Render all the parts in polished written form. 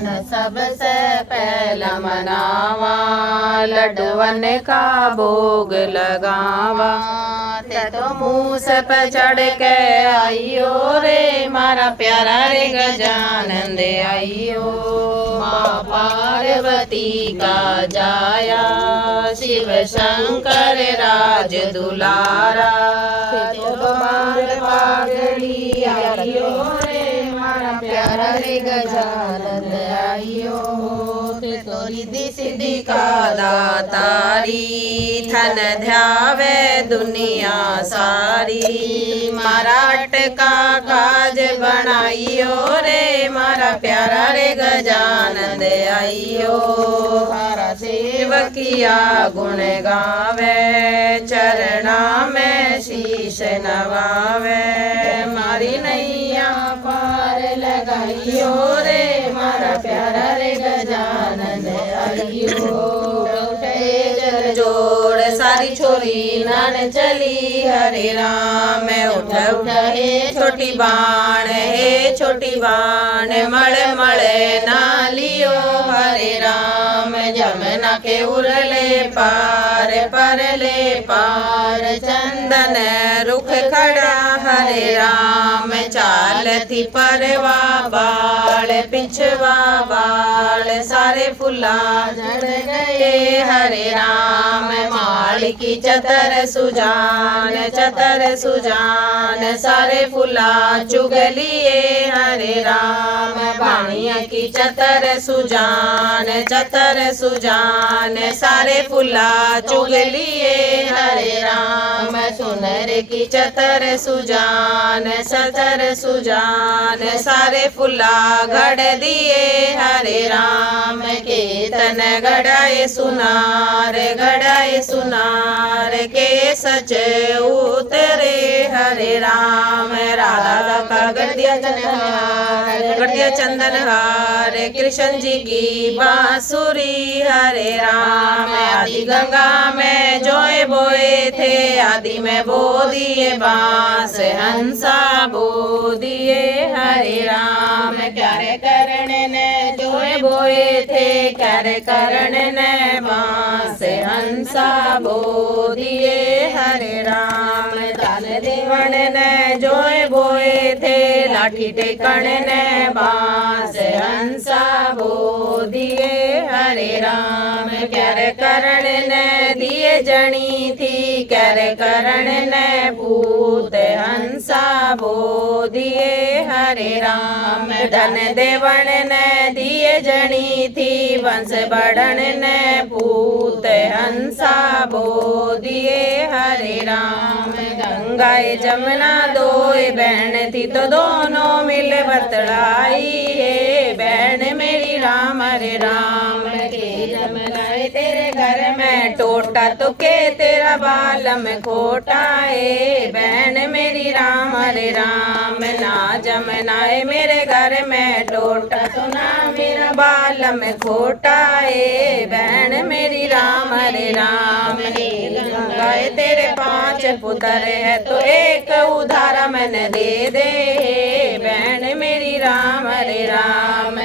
सबसे पहला मनावा, लड्डुअन का भोग लगावा। ते तो मूस पे चढ़ के आइयो रे मारा प्यारा रे गजानन दे आइयो। माँ पार्वती का जाया शिव शंकर राज दुलारा। तो मार पागड़ी आइयो रे मारा प्यारा रे गजानन आइयो। तो रिद्धि सिद्धि का दातारी, थन ध्यावे दुनिया सारी। माराट का काज बनाइयो रे मारा प्यारा रे गजानन आइयो। मारा सेवकिया गुण गावे, चरणा में शीश नवावे। मारी नैया पार लगाइयो रे मारा प्यारा रे गजानन आइयो। जल जोड़ सारी छोरी नान चली हरे राम। उठ उठ हे छोटी बाण, हे छोटी बाण मळे मळे नालियो हरे राम। जमुना के उरले पार परले पार, चंदन रुख खड़ा हरे राम। चाल थी परवा बाल पिछवा बाल, सारे फुला झड़ गए हरे राम। माल की चतर सुजान, चतर सुजान सारे फुला चुग लिए हरे राम। बाणिया की चतर सुजान, चतर सुजान सारे फुला चुग लिए हरे राम। सुनर की चतर सुजान, चतर सुजान सारे फुला गढ़ दिए हरे राम। केतन गढ़ाए सुनार, गढ़ाए सुनार के सच उतरे हरे राम। राधा का गढ़िया चंदनहार, गढ़िया चंदनहार कृष्ण जी की बांसुरी हरे राम। आदि गंगा में जोए बोए थे, आदि में बो दिए बांस हंसा बो दिए हरे राम। क्यारे करण ने जोए बोए थे, क्यारे करण ने बांस हंसा बो दिए हरे राम। ताल देवण ने जोए बोए थे, लाठी टेकण ने बांस हंसा बो दिए हरे राम। क्यारे करण ने दिए जणी थी, क्यारे करण ने पूत हंसा बो दिए हरे राम। धन देवण ने दिए जणी थी, वंश बढ़न ने पूत हंसा बो दिए हरे राम। गंगाए जमुना दोए बहन थी, तो दोनों मिल बतलाई है बहन मेरी राम हरे राम। के जमनाए तेरे घर में टोटा, तो के तेरा बालम खोटा है बहन मेरी राम हरे राम। ना जमनाए मेरे घर में टोटा, तो ना मेरा बालम खोटा है बहन मेरी राम हरे राम। गंगाए तेरे 5 पुत्र है, तो एक उधारा मैंने दे दे बहन मेरी राम हरे राम।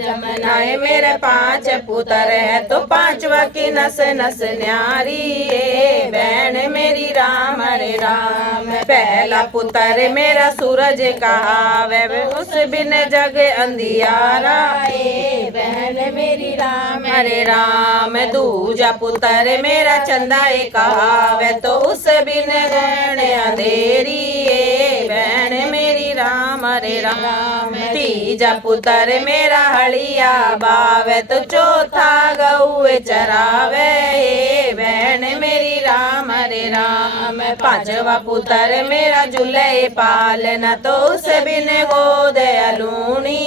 जमनाए मेरे 5 पुत्र है, तो 5वां की नस नस न्यारी है बहन मेरी राम हरे राम। पहला पुत्र मेरा सूरज कहावे, उस बिन जग अंधियारा है बहन मेरी राम हरे राम। दूजा पुत्र मेरा चंदा कहावे, तो उस बिन गण अंधेरी है बहन मेरी राम हरे राम। तीजा पुत्र मेरा हलिया बावे, तो चौथा गऊ चरावे बहन मेरी राम हरे राम। 5वां पुत्र मेरा जुले पालना, तो उस बिन गोद अलूनी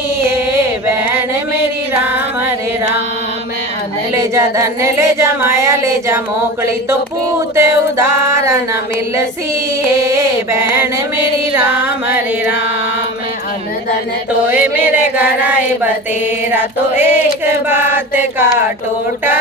बहन मेरी राम हरे राम। अन ले जा धन ले जा माया ले जा मोकली, तो पूत उधार न मिल सी बहन मेरी राम हरे राम। अन धन तोए मेरे घर आए बतेरा, तो एक बात का टोटा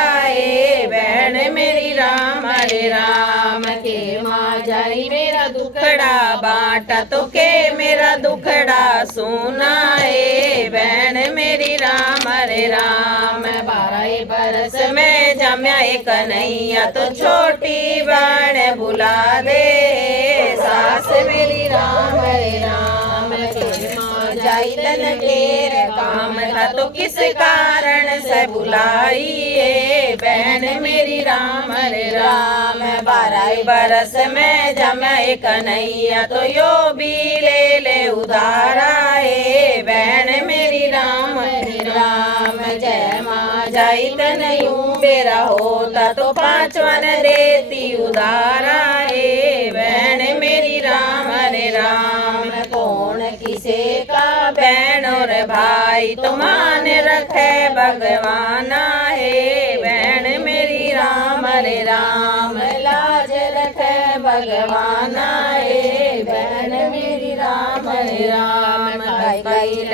बहन मेरी राम हरे राम। के माँ जाई मेरा दुखड़ा बाटा, तो के मेरा दुखड़ा सुनाए बहन मेरी राम हरे राम। 12 बरस में जम्या कन्हैया तो छोटी बहन बुला दे। सास मेरी राम हरे राम के माँ जाई तन केर काम था तो किस कारण से बुलाई। बहन मेरी राम हरे राम। 12 बरस में जम्या कन्हैया तो यो भी ले उधारा। बहन मेरी राम हरे राम। जय माँ जाई तन यूं बेरा होता तो 5 वन देती उधारा। बहन मेरी राम हरे राम। कौन किसे का बहन और भाई तो मान रखे भगवाना। बहन मेरी राम हरे राम। लाज रखे भगवाना। बहन मेरी राम हरे राम।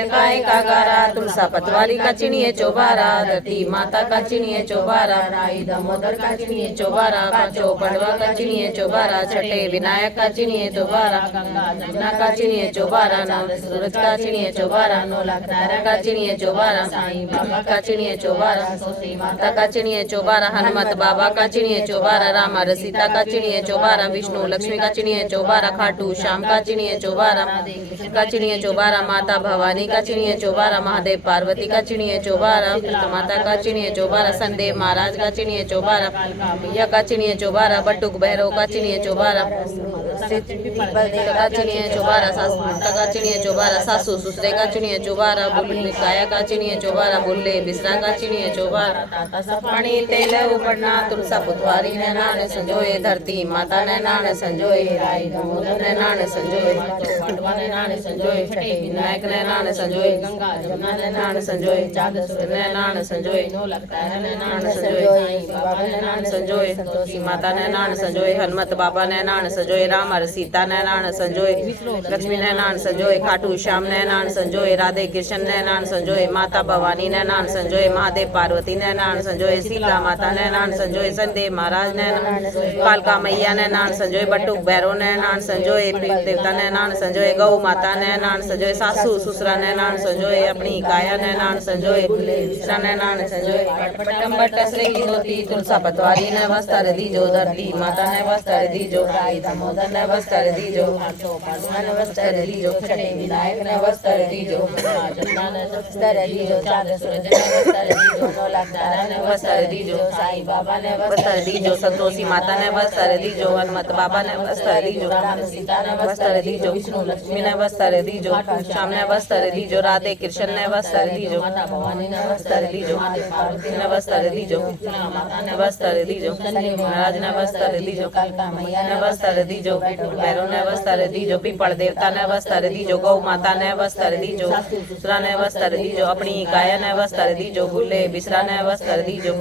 काय का गारा तुलसा पतवारी का चिड़िए चौबारा। धरती माता का चिड़िए चौबारा। राई दामोदर का चिड़िए चौबारा। पांचों पांडवा का चिड़िए चौबारा। छठे विनायक का चिड़िए चौबारा। गंगा जमुना का चिड़िए चौबारा। नव सूरज का चिड़िए चौबारा। 9 लाख तारा का चिड़िए चौबारा। साईं बाबा का चिड़िए चौबारा। सरस्वती माता का चिड़िए चौबारा। हनुमत बाबा का चिड़िए चौबारा। रामा सीता का चिड़िए चौबारा। विष्णु लक्ष्मी का चिड़िए चौबारा। खाटू श्याम का चिड़िए चौबारा का चिड़िए चौबारा। माता भवानी का चिड़िए चौबारा। महादेव पार्वती का चिड़िए चौबारा। माता का चिड़िए चौबारा। संदेव महाराज का चिड़िए चौबारा। मैया का चिड़िए चौबारा। बटुक भैरव का चिड़िए चौबारा। का चिड़िए चौबारा। सासू का चिड़िए चौबारा। सासू ससुरे का चिड़िए चौबारा। बुल्ली काया का चिड़िए चौबारा। बुल्ले बिसरा का चिड़िए चौबारा। पानी तेल उपड़ना तुलसा पुतवारी नैनान संजोए। धरती माता नैनान संजोए। राई दामोदर नैनान संजोए। पांडवा नैनान संजोए। छठे विनायक नैनान संजोए। गंगा जमुना नैनान संजोए। चांद सूरज नैनान संजोए। 9 लाख तारा नैनान संजोए। साईं बाबा नैनान संजोए। संतोषी माता नैनान संजोए। हनुमत बाबा नैनान संजोए। राम और सीता नैनान संजोए। लक्ष्मी नैनान संजोए। खाटू श्याम नैनान संजोए। राधे कृष्ण नैनान संजोए। माता भवानी नैनान संजोए। महादेव पार्वती नैनान संजोए। सीता माता नैनान संजोए। संदेव महाराज नैनान। कालका मैया नैनान संजोए। बटुक भैरव नैनान संजोए। देवता नैनान संजोए। गौ माता नैनान संजोए। सासू ससुरा नैनान संजोए। अपनी काया नैनान संजोए। नैनान संजोए। पटम बटसरे की धोती तुलसा पतवारी ने वस्त्र दीजो। धरती माता ने वस्त्र दीजो। राई दामोदर ने वस्त्र दीजो। पांडवा ने वस्त्र दीजो। छठे विनायक ने वस्त्र दीजो। जमुना ने वस्त्र दीजो। चांद सूरज ने वस्त्र दीजो। 9 लाख तारा ने वस्त्र दीजो। साईं बाबा ने वस्त्र दीजो। संतोषी माता ने वस्त्र दीजो। हनुमत बाबा ने वस्त्र दीजो। राम सीता ने वस्त्र दीजो। विष्णु लक्ष्मी ने वस्त्र दीजो। श्याम ने वस्त्र दीजो। राधे कृष्ण ने वस्त्र दीजो। माता भवानी ने वस्त्र दीजो। पार्वती ने वस्त्र दीजो। माता ने वस्त्र दीजो। महाराज ने वस्त्र दीजो। कालका मैया ने वस्त्र दीजो। भैरव ने वस्त्र दीजो। पीपल देवता ने वस्त्र दीजो। गौ माता ने वस्त्र दीजो। सुरा ने वस्त्र दीजो। अपनी काया ने वस्त्र दीजो। बुल्ले बिसरा ने वस्त्र दीजो।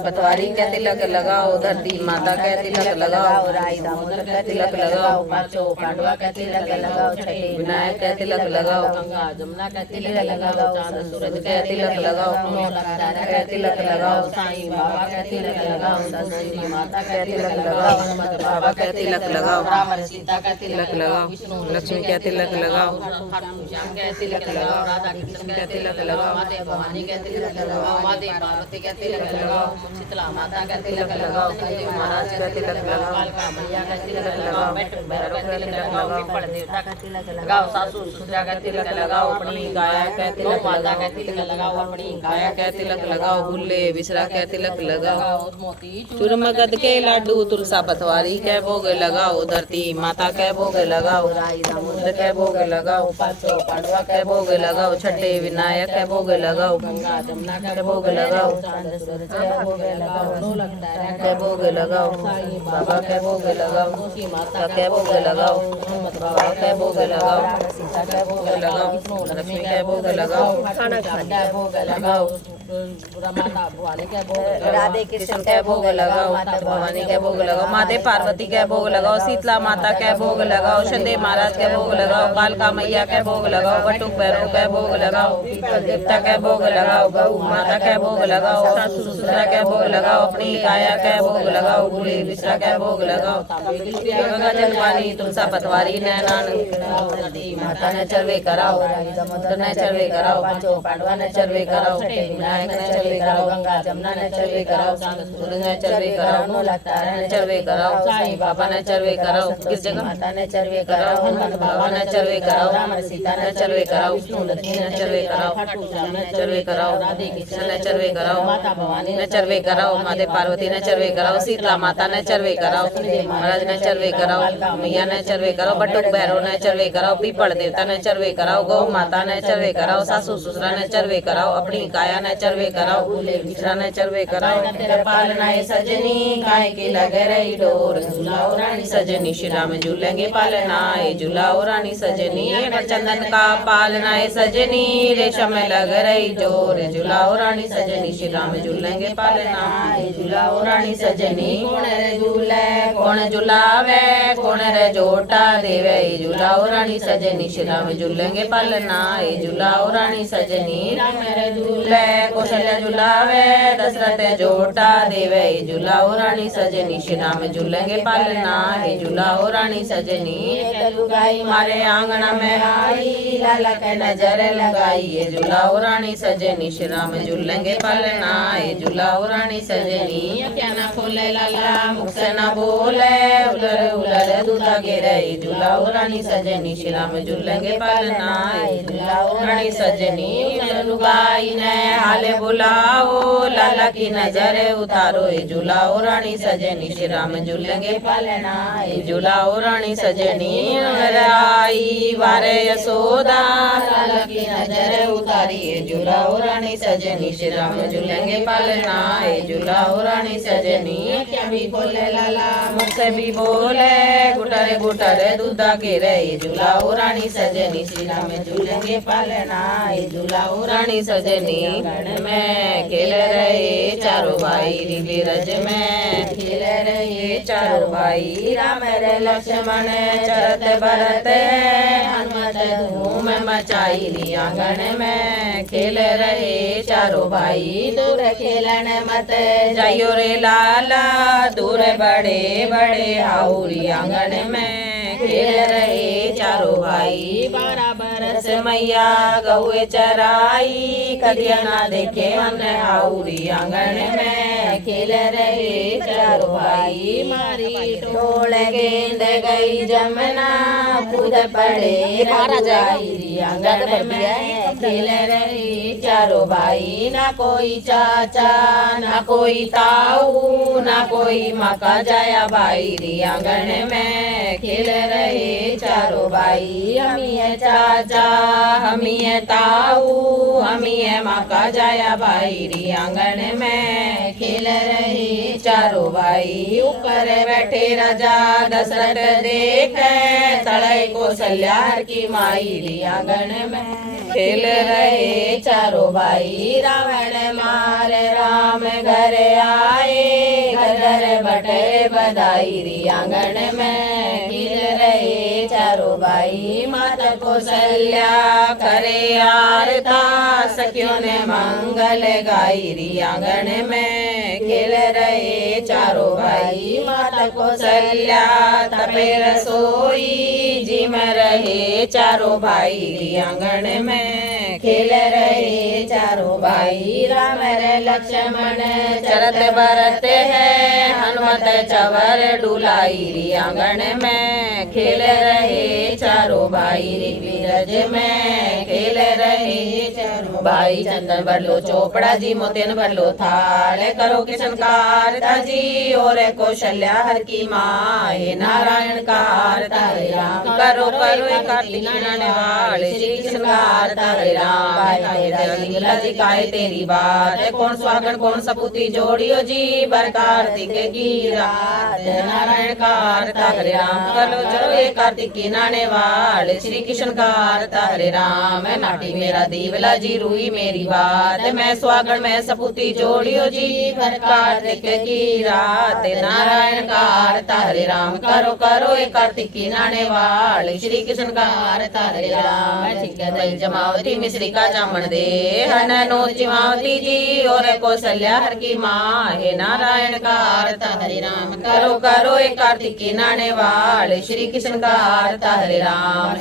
पतवारी के तिलक लगाओ। धरती माता के तिलक लगाओ। राई दामोदर के तिलक लगाओ। पांचों पांडवा के तिलक लगाओ। छठे विनायक के तिलक लगाओ। गंगा जमुना के तिलक लगाओ। चांद सूरज के तिलक लगाओ। 9 लाख तारा के तिलक लगाओ। साईं बाबा के तिलक लगाओ। सरस्वती माता के तिलक लगाओ। हनुमत बाबा के तिलक लगाओ। राम और सीता के तिलक लगाओ। विष्णु लक्ष्मी के तिलक लगाओ। श्याम के तिलक लगाओ। राधा कृष्ण के तिलक लगाओ। माता भवानी के तिलक लगाओ। महादेव पार्वती के तिलक लगाओ। शीतला माता का तिलक लगाओ। संदेव महाराज का तिलक लगाओ। कालका मैया का तिलक लगाओ। भैरव का तिलक लगाओ। पीपल देवता का तिलक लगाओ। सासू ससुरा का तिलक लगाओ। अपनी काया का तिलक माता का तिलक लगाओ। अपनी काया का तिलक लगाओ। बुल्ले बिसरा का तिलक लगाओ। चूरमगद के लाडू तुलसा पतवारी के भोग लगाओ। धरती माता के भोग लगाओ। राई दामोदर के भोग लगाओ। पांचों पांडवा के भोग लगाओ। छठे विनायक के भोग लगाओ। गंगा जमुना के भोग लगाओ। चांद सूरज के भोग लगाओ। 9 लाख तारा के भोग लगाओ। साईं बाबा के भोग लगाओ। तुलसी माता के भोग लगाओ। हनुमत बाबा के भोग लगाओ। सीता के भोग लगाओ। लक्ष्मी के भोग लगाओ। खाना भोग लगाओ। माता भवानी के भोग लगाओ, राधे कृष्ण के भोग लगाओ, माता भवानी के भोग लगाओ, माते पार्वती के भोग लगाओ, शीतला माता के भोग लगाओ, शंदे महाराज के भोग लगाओ, कालका मैया के भोग लगाओ, बटुक भैरव के भोग लगाओ, देवता के भोग लगाओ, गौ माता के भोग लगाओ, सासू ससुरा के भोग लगाओ, अपनी काया के भोग लगाओ, बूढ़ी बिसरा के भोग लगाओ, गंगा जल पानी तुलसा पतवारी नैनान माता ने चरवे कराओ, समुद्र ने चरवे कराओ, पांचों पांडवा ने चरवे कराओ, विनायक ने चरवे कराओ, गंगा जमुना ने चरवे कराओ, सूर्य ने चरवे कराओ, तारा ने चरवे कराओ, साईं बाबा ने चरवे कराओ, किस जगह माता ने चरवे कराओ, हनुमत बाबा ने चरवे कराओ, राम सीता ने चरवे कराओ, विष्णु लक्ष्मी ने चरवे कराओ, खाटू श्याम ने चरवे कराओ, राधे कृष्ण ने चरवे कराओ, माता भवानी ने चरवे कराओ, माते पार्वती ने चरवे कराओ, शीतला माता ने चरवे कराओ, महाराज ने चरवे कराओ, मैया ने चरवे कराओ, बटुक भैरव ने चरवे कराओ, पीपल देवता ने चरवे कराओ, गौ माता ने चरवे कराओ, सासू ससुरा ने चरवे कराओ, अपनी काया ने चरवे कराओ, बिसरा ने चरवे कराओ, पालनाए सजनी काय के लगे रही डोर, झूलाओ रानी सजनी श्री राम झूलेंगे पालनाए, झूलाओ रानी सजनी चंदन का पालनाए सजनी, रेशम में लग रही जोर, झूलाओ रानी सजनी श्री राम झूलेंगे पालनाए, झूलाओ रानी सजनी कौन रे झूले कौन झुलावे, कौन रे जोटा देवे, झूलाओ रानी सजनी श्री राम झूलेंगे पालनाए, झूलाओ रानी सजनी राम रे झूले कौशल्या झुलावे, दशरथ जोटा देवे, झूलाओ रानी सजनी श्री राम झूलेंगे पालनाए, झूलाओ रानी सजनी लुगाई मारे आंगना में आई, लाला के नजर लगाई, झूलाओ रानी सजनी श्री राम झूलेंगे पालनाए, झूलाओ रानी सजनी क्या ना खोले लाला मुख से ना बोले, उलर उलर दूधा गिरे, झूलाओ रानी सजनी श्री राम झूलेंगे पालनाए, झूलाओ रानी सजनी लुगाई ने हाले बुलाओ, लाला की नजर उतारो, झूलाओ रानी सजनी श्री राम झूलेंगे पालनाए, झूलाओ रानी सजनी आई वारे यशोदा, लाला की नजर उतारी, झूलाओ रानी सजनी श्री राम झूलेंगे पालनाए, झूलाओ रानी सजनी क्या भी बोले लाला मुख से भी बोले, गुटरे गुटरे दूधा के रहे, झूलाओ रानी सजनी श्री राम झूलेंगे पालनाए, झूलाओ रानी सजनी गण में खेल रहे चारों भाई, बीरज में खेल रहे चारों भाई, राम रे लक्ष्मण चरत भरत हनुमत धूम मचाई, आंगन में खेल रहे चारों भाई, दूर खेलन मत जाइयो रे लाला, दूर बड़े बड़े हाउरी, आंगन में खेल रहे चारों भाई, 12 बरस मैया गौए चराई, कदिया ना देखे मन हाउरी, आंगन में खेल रहे चारों भाई, मारी टोल गेंद गई जमना, कूद पड़े जाई, आंगन में खेल रहे चारों भाई, ना कोई चाचा ना कोई ताऊ ना कोई मका जाया भाई, आंगन में खेल रहे चारों भाई, हमी है चाचा हमी है ताऊ हमी है मका जाया भाई, आंगन में खेल रहे चारों भाई, ऊपर बैठे राजा दशरथ देखे, सड़ई कौशल्या की माई, आंगन में खेल रहे चारों भाई, रावण मारे राम घर आए, घर बटे बधाई, आंगन में खेल रहे चारों भाई, माता कौशल्या करे आरता, सखियों ने मंगल गाई, आंगन में खेल रहे चारों भाई, माता कौशल्या तपे रसोई, जिम रहे चारों भाई, आंगन में खेल रहे चारों भाई, राम रे लक्ष्मण चरत भरत है, हनुमत चवर डुलाई, आंगन में खेल रहे चारों भाई, बीरज में खेल रहे चारों भाई, चंदन भरलो चोपड़ा जी मोतियन भरलो थाल, करो किशन कारता जी और कौशल्या हर की माँ, हे नारायण कारता हे राम, करो करो कार्तिक वाले श्री कृष्ण कारता हे राम, लिंगला जी काहे तेरी बात, कौन स्वागन कौन सपूती जोड़ियो जी, बर कार्तिक की रात, नारायण कारता हे राम, करो करो ये कार्तिक की नाने वाल श्री कृष्ण का आरता हरे राम नाटी मेरा दीवला जी रूई मेरी बात मैं स्वागण में सपूती जोड़ियो जी भर कार्तिक की रात नारायण का आरता हरे राम करो करो ये कार्तिक की नाने वाल श्री कृष्ण का आरता हरे राम जमावती मिश्री का जामन दे हनो चिमावती जी और कौशल्या हर की माँ हे नारायण का आरता हरे राम करो करो एक कार्तिक की नाने वाल श्री कृष्ण का आरता हरे राम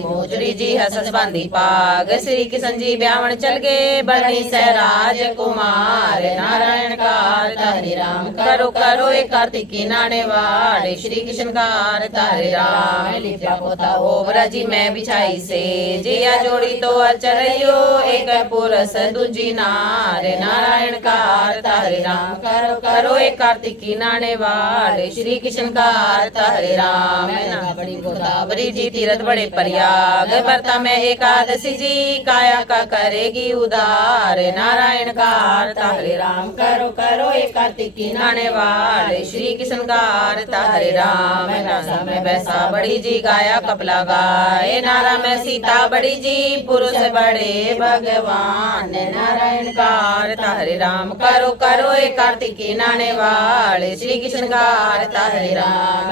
मोजरी जी हसस बांधी पाग श्री कृष्ण जी ब्यावन चल गए बनी से राजकुमार नारायण का आरता हरे राम करो करो एक कार्तिक की नाने वाल श्री कृष्ण का आरता हरे राम लिपा पोता हो ब्रजी में बिछाई से जिया जोड़ी तो अचरयो एक पुरस दूजी नार नारायण का आरता हरे राम करो करो एक कार्तिक की नाने वाल श्री कृष्ण का आरता हरे राम बड़ी गोदावरी जी तीरथ बड़े प्रयाग बरता में एकादशी जी काया का करेगी उदार नारायण का आरता हरे राम करो करो एक कार्तिक की नाने वाल श्री कृष्ण का आरता हरे राम में बैसा बड़ी जी गाया कपला गाय नारा में सीता बड़ी जी पुरुष बड़े भगवान नारायण का आरता हरे राम करो करो एक कार्तिक की नाने वाले श्री कृष्ण का आरता हरे राम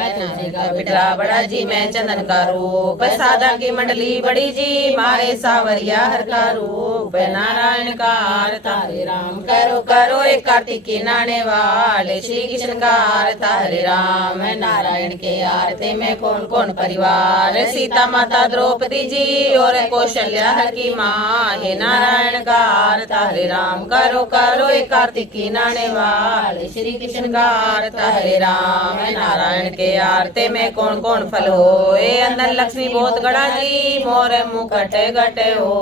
बिटला बड़ा जी मैं चंदन का रूप सादा की मंडली बड़ी जी मारे सावरिया हर का रूप नारायण का आरता हरे राम करो करो एक कार्तिक की नाने वाले श्री कृष्ण का आरता हरे राम नारायण के आरते में कौन कौन परिवार सीता माता द्रौपदी जी और कौशल्या हर की माँ हे नारायण का आरता हरे राम करो करो एक कार्तिक की नाने वाले श्री कृष्ण का आरता हरे राम नारायण के आरते में कौन कौन फल हो अंदर लक्ष्मी बहुत गड़ा जी मोर मुकट गटे हो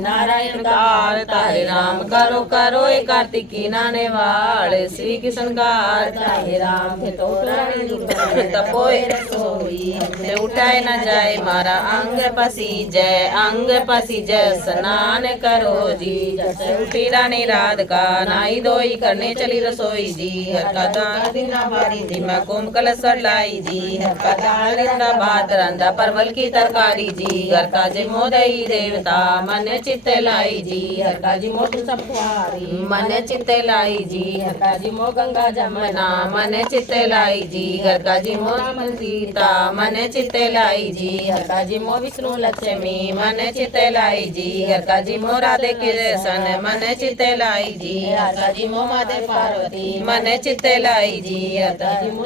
नारायण का आरता हरे राम करो करो एक कार्तिक की नाने वाले श्री कृष्ण का आरता हरे राम तपोए हमसे उठाए न जाए मारा अंग पसी जय स्नान करो जी जैसे उठी रानी रात का नाई धोई करने चली रसोई जी हर का दाल बारी जी मैं कुंभ कलश लाई जी हर का दाल रंधा भात रंधा परवल की तरकारी जी हर का जी मोदई देवता मन चित्त लाई जी हर का जी मोट सपवारी मन चित्त लाई जी हर का जी मो गंगा जमुना मन चित्त लाई जी हर का जी मो सीता मन चित्त लाई जी हर का जी मो विष्णु लक्ष्मी मन चित्त लाई जी हर का जी मो राधे कृष्ण मन चित्त लाई जी हर का जी मो माधे पार्वती मन चित्त लाई जी हर का जी मो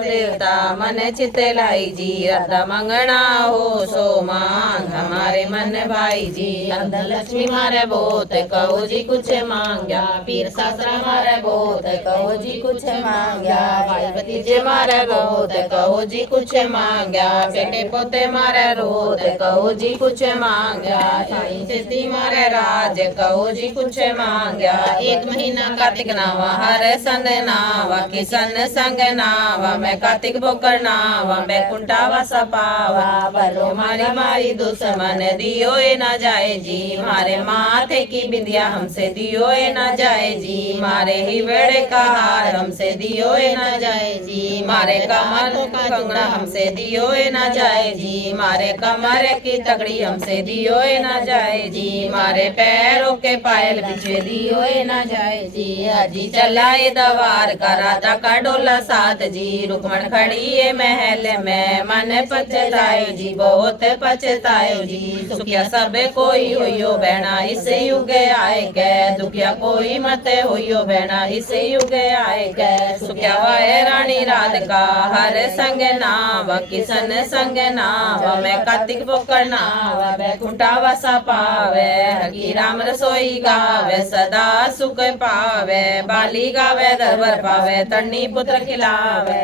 देवता मन चित्त लाई जी राधा मंगना हो सो मांग हमारे मन भाई जी अंदर लक्ष्मी मारे बोत कहो जी कुछ मांग्या पीर शास्त्रा मारे बोत कहो जी कुछ मांग्या भाई भतीजे मारे बोत कहो जी कुछ मांग्या बेटे पोते मारे रोत कहो जी कुछ मांग्या साईं सेती मारे राज कहो जी कुछ मांग्या एक महीना कार्तिक नावा हर सन नावा किसन संग नावा मैं कार्तिक बोकर नावा मैं कुंटावा सपावा बरो मारी मारी दुश्मन दियो ए ना जाए जी मारे माथे की बिंदिया हमसे दियो ए ना जाए जी मारे ही बेड़े का हार हमसे दियो ए ना जाए जी मारे कमर का कंगना हमसे दियो ए ना जाए जी मारे कमर की तगड़ी हमसे दियो ए ना जाए जी मारे पैरों के पायल बिछे दियो ए ना जाए जी अजी चलाए दवार का राधा का डोला साथ जी रुकमण खड़ी है महल में मन पछताए जी बहुत पछताए जी सुखिया सब कोई होयो बहना इसे युगे आए कै दुखिया कोई मत होयो बहना इसे युगे आए कै सुखिया वाय रानी रात का हर संग नाव किसन संग नाव मैं कार्तिक बोकर नाव बैकुंठा वसा पावे हकी राम रसोई गावे सदा सुख पावे बाली गावे दरबार पावे तन्नी पुत्र खिलावे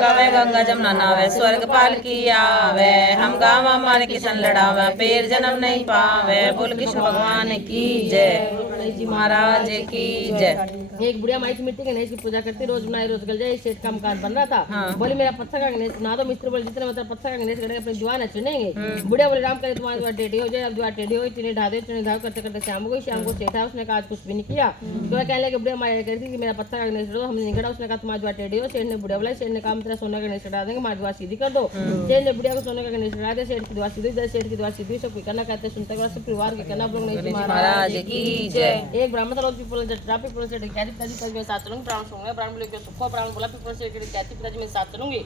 गावे गंगा जमुना नावे स्वर्ग पाल की आवे हम गावा मारे किशन लड़ावे पेर जन्म नहीं पावे बोल कृष्ण भगवान की जय। गणेश जी महाराज की जय। एक बुढ़िया माई की मिट्टी गणेश की पूजा करती, रोज बनाए रोज गल जाए। सेठ का मकान बन रहा था, बोले मेरा पत्थर का गणेश ना दो। मिस्त्री बोले जितने मतलब पत्थर का गणेश गणेश अपने जुआन चुनेंगे। बुढ़िया बोले राम करे तुम्हारी दुआ टेढ़ी हो जाए। अब दुआ टेढ़ी हुई, चुनी ढा दे, चुनी ढाव करते करते शाम हो गई। शाम को सेठ है, उसने कहा आज कुछ भी नहीं किया। तो कहने लगे बुढ़िया माई कहती कि मेरा पत्थर का गणेश दो, हमने नहीं गढ़ा। उसने कहा तुम्हारी दुआ टेढ़ी हो। सेठ ने बुढ़िया बोला, सेठ ने कहा तेरा सोना का गणेश चढ़ा देंगे, हमारी दुआ सीधी कर दो। सेठ ने बुढ़िया को सोने का गणेश चढ़ा दिया। सेठ की दुआ सीधी, सेठ की दुआ सीधी, सब कोई करना कहते सुनते सब परिवार के करना। गणेश महाराज की जय। एक ब्राह्मण था, रोज पीपल जटा पीपल से कहती पिताजी मैं साथ चलूंगी। ब्राह्मण सुन ब्राह्मण बोले सुखो। ब्राह्मण बोला पीपल से कहती पिताजी मैं साथ चलूंगी।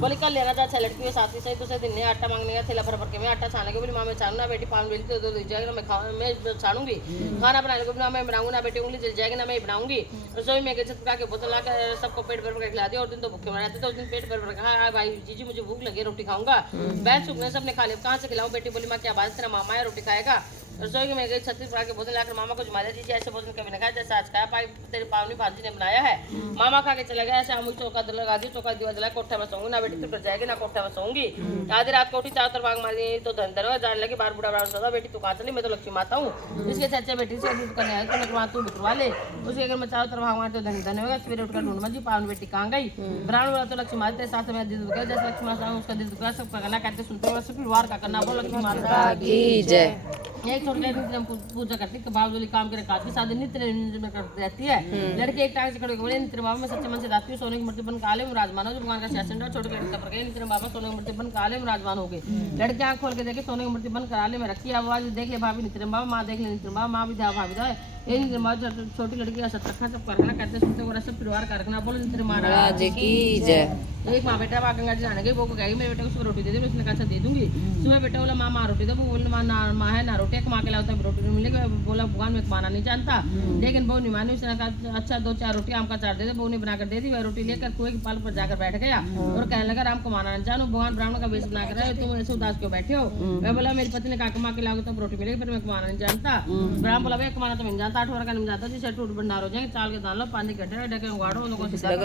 बोली कल लेना था अच्छा लड़की साथ ही सही। दूसरे दिन आटा मांगने का थैला भर भर के मैं आटा छाने के बोली माँ मैं छानू ना बेटी, पान बेली तो दो जाएगा मैं छानूंगी। खाना बनाने को भी ना मैं बनाऊंगी ना बेटी, उंगली जल जाएगी ना मैं बनाऊंगी। रसोई में गई छत के बोतल लाकर सबको पेट भर भर खिला दिया। और दिन तो भूखे मनाते थे, उस दिन पेट भर भर हाँ भाई जीजी मुझे भूख लगी रोटी खाऊंगा। बहन सुख ने सबने खा लिया, कहाँ से खिलाऊं। बेटी बोली माँ क्या बात तेरा मामा है रोटी खाएगा। रसोई में गई छत्तीस प्रकार के भोजन लाकर मामा को जुमा दिया। जीजी ऐसे भोजन कभी नहीं खाया जैसा आज खाया, पाई तेरी पावनी भाजी ने बनाया है। मामा खा के चला गया। ऐसे हम चौका लगा दी, चौका दिया जला कोठा में सोऊंगी ना बेटी तू जाएगी ना कोठा में सोऊंगी। आधी रात को उठी चार तरफ आग मारी तो धन धन जाने लगी। बार बुढ़ा ब्राह्मण सोचा बेटी तू कहाँ चली, मैं तो लक्ष्मी माता हूँ। इसके चाचा बेटी से दूध करने आए तो तू बिकवा ले। उसके अगर मैं चारों तरफ आग मारती तो धन धन होगा। सवेरे उठकर ढूंढ जी पावनी बेटी कहाँ गई। ब्राह्मण बोला तो लक्ष्मी माता साथ में दिल दुखा, जैसे लक्ष्मी माता उसका दिल दुखा सबका करना कहते सुनते हुए परिवार का करना। बोल लक्ष्मी माता की जय। एक छोटे पूजा करती बाबूली काम करे काज की शादी नित्य में करती रहती है। लड़के एक टाइम से खड़े बोले नित्य बाबा मैं सच्चे मन से जाती हूँ, सोने की मूर्ति बन काले में राजमान हो। जो भगवान का शासन छोटे लड़का पर गए नित्य बाबा सोने की मूर्ति बन काले में राजमान हो गए। लड़के आंख खोल के देखे सोने की मूर्ति बन कराले में रखी। आवाज देख ले भाभी नित्य बाबा, माँ देख ले नित्य बाबा, माँ भी भाभी दो। छोटी लड़की का सत्ता सब करना कहते सुनते और सब परिवार का रखना। बोलो नित्य महाराज की जय। एक माँ बेटा वहाँ गंगा जी नहाने गई, वो को कहेगी मेरे बेटे को सुबह रोटी दे दे। उसने कहा दे दूंगी। सुबह बेटा बोला माँ रोटी दो। बोले माँ है ना रोटी, माँ के लाता रोटी नहीं मिलेगी। बोला भगवान में माना नहीं जानता, लेकिन बहू नहीं मानी। उसने कहा अच्छा 2-4 रोटी आम का चार दे दे। बहू ने बनाकर दे दी। वह रोटी लेकर कुएं के पाल पर जाकर बैठ गया और कहने लगा राम को माना नहीं जानू, भगवान ब्राह्मण का वेश बना कर रहे तुम ऐसे उदास क्यों बैठे हो। मैं बोला मेरी पत्नी ने कहा माँ के लाओगे तो रोटी मिलेगी, फिर मैं कमाना नहीं जानता। ब्राह्मण बोला भाई कमाना तो नहीं जानता, 8 वर्ष का नहीं जानता। जिसे टूट भंडार हो जाएंगे चाल के दान लो, पानी गड्ढे ढके उगाड़ो उनको।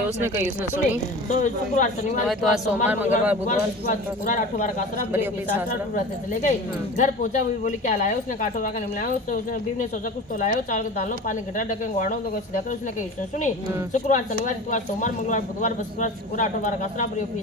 उसने कही उसने सुनी तो शुक्रवार शनिवार सोमवार मंगलवार बुधवार शुक्रवार 8 बार का चले गए। घर पहुंचा भी बोली क्या लाया। उसने 8 बार का नहीं लाया। तो उसने बीवी ने सोचा कुछ तो लाया, चाल के दान लो, पानी गड्ढा ढके उगाड़ो उनको सिखाकर। उसने कही सुनी शुक्रवार शनिवार इतवार सोमवार मंगलवार बुधवार बृहस्पतिवार शुक्रवार 8 बार का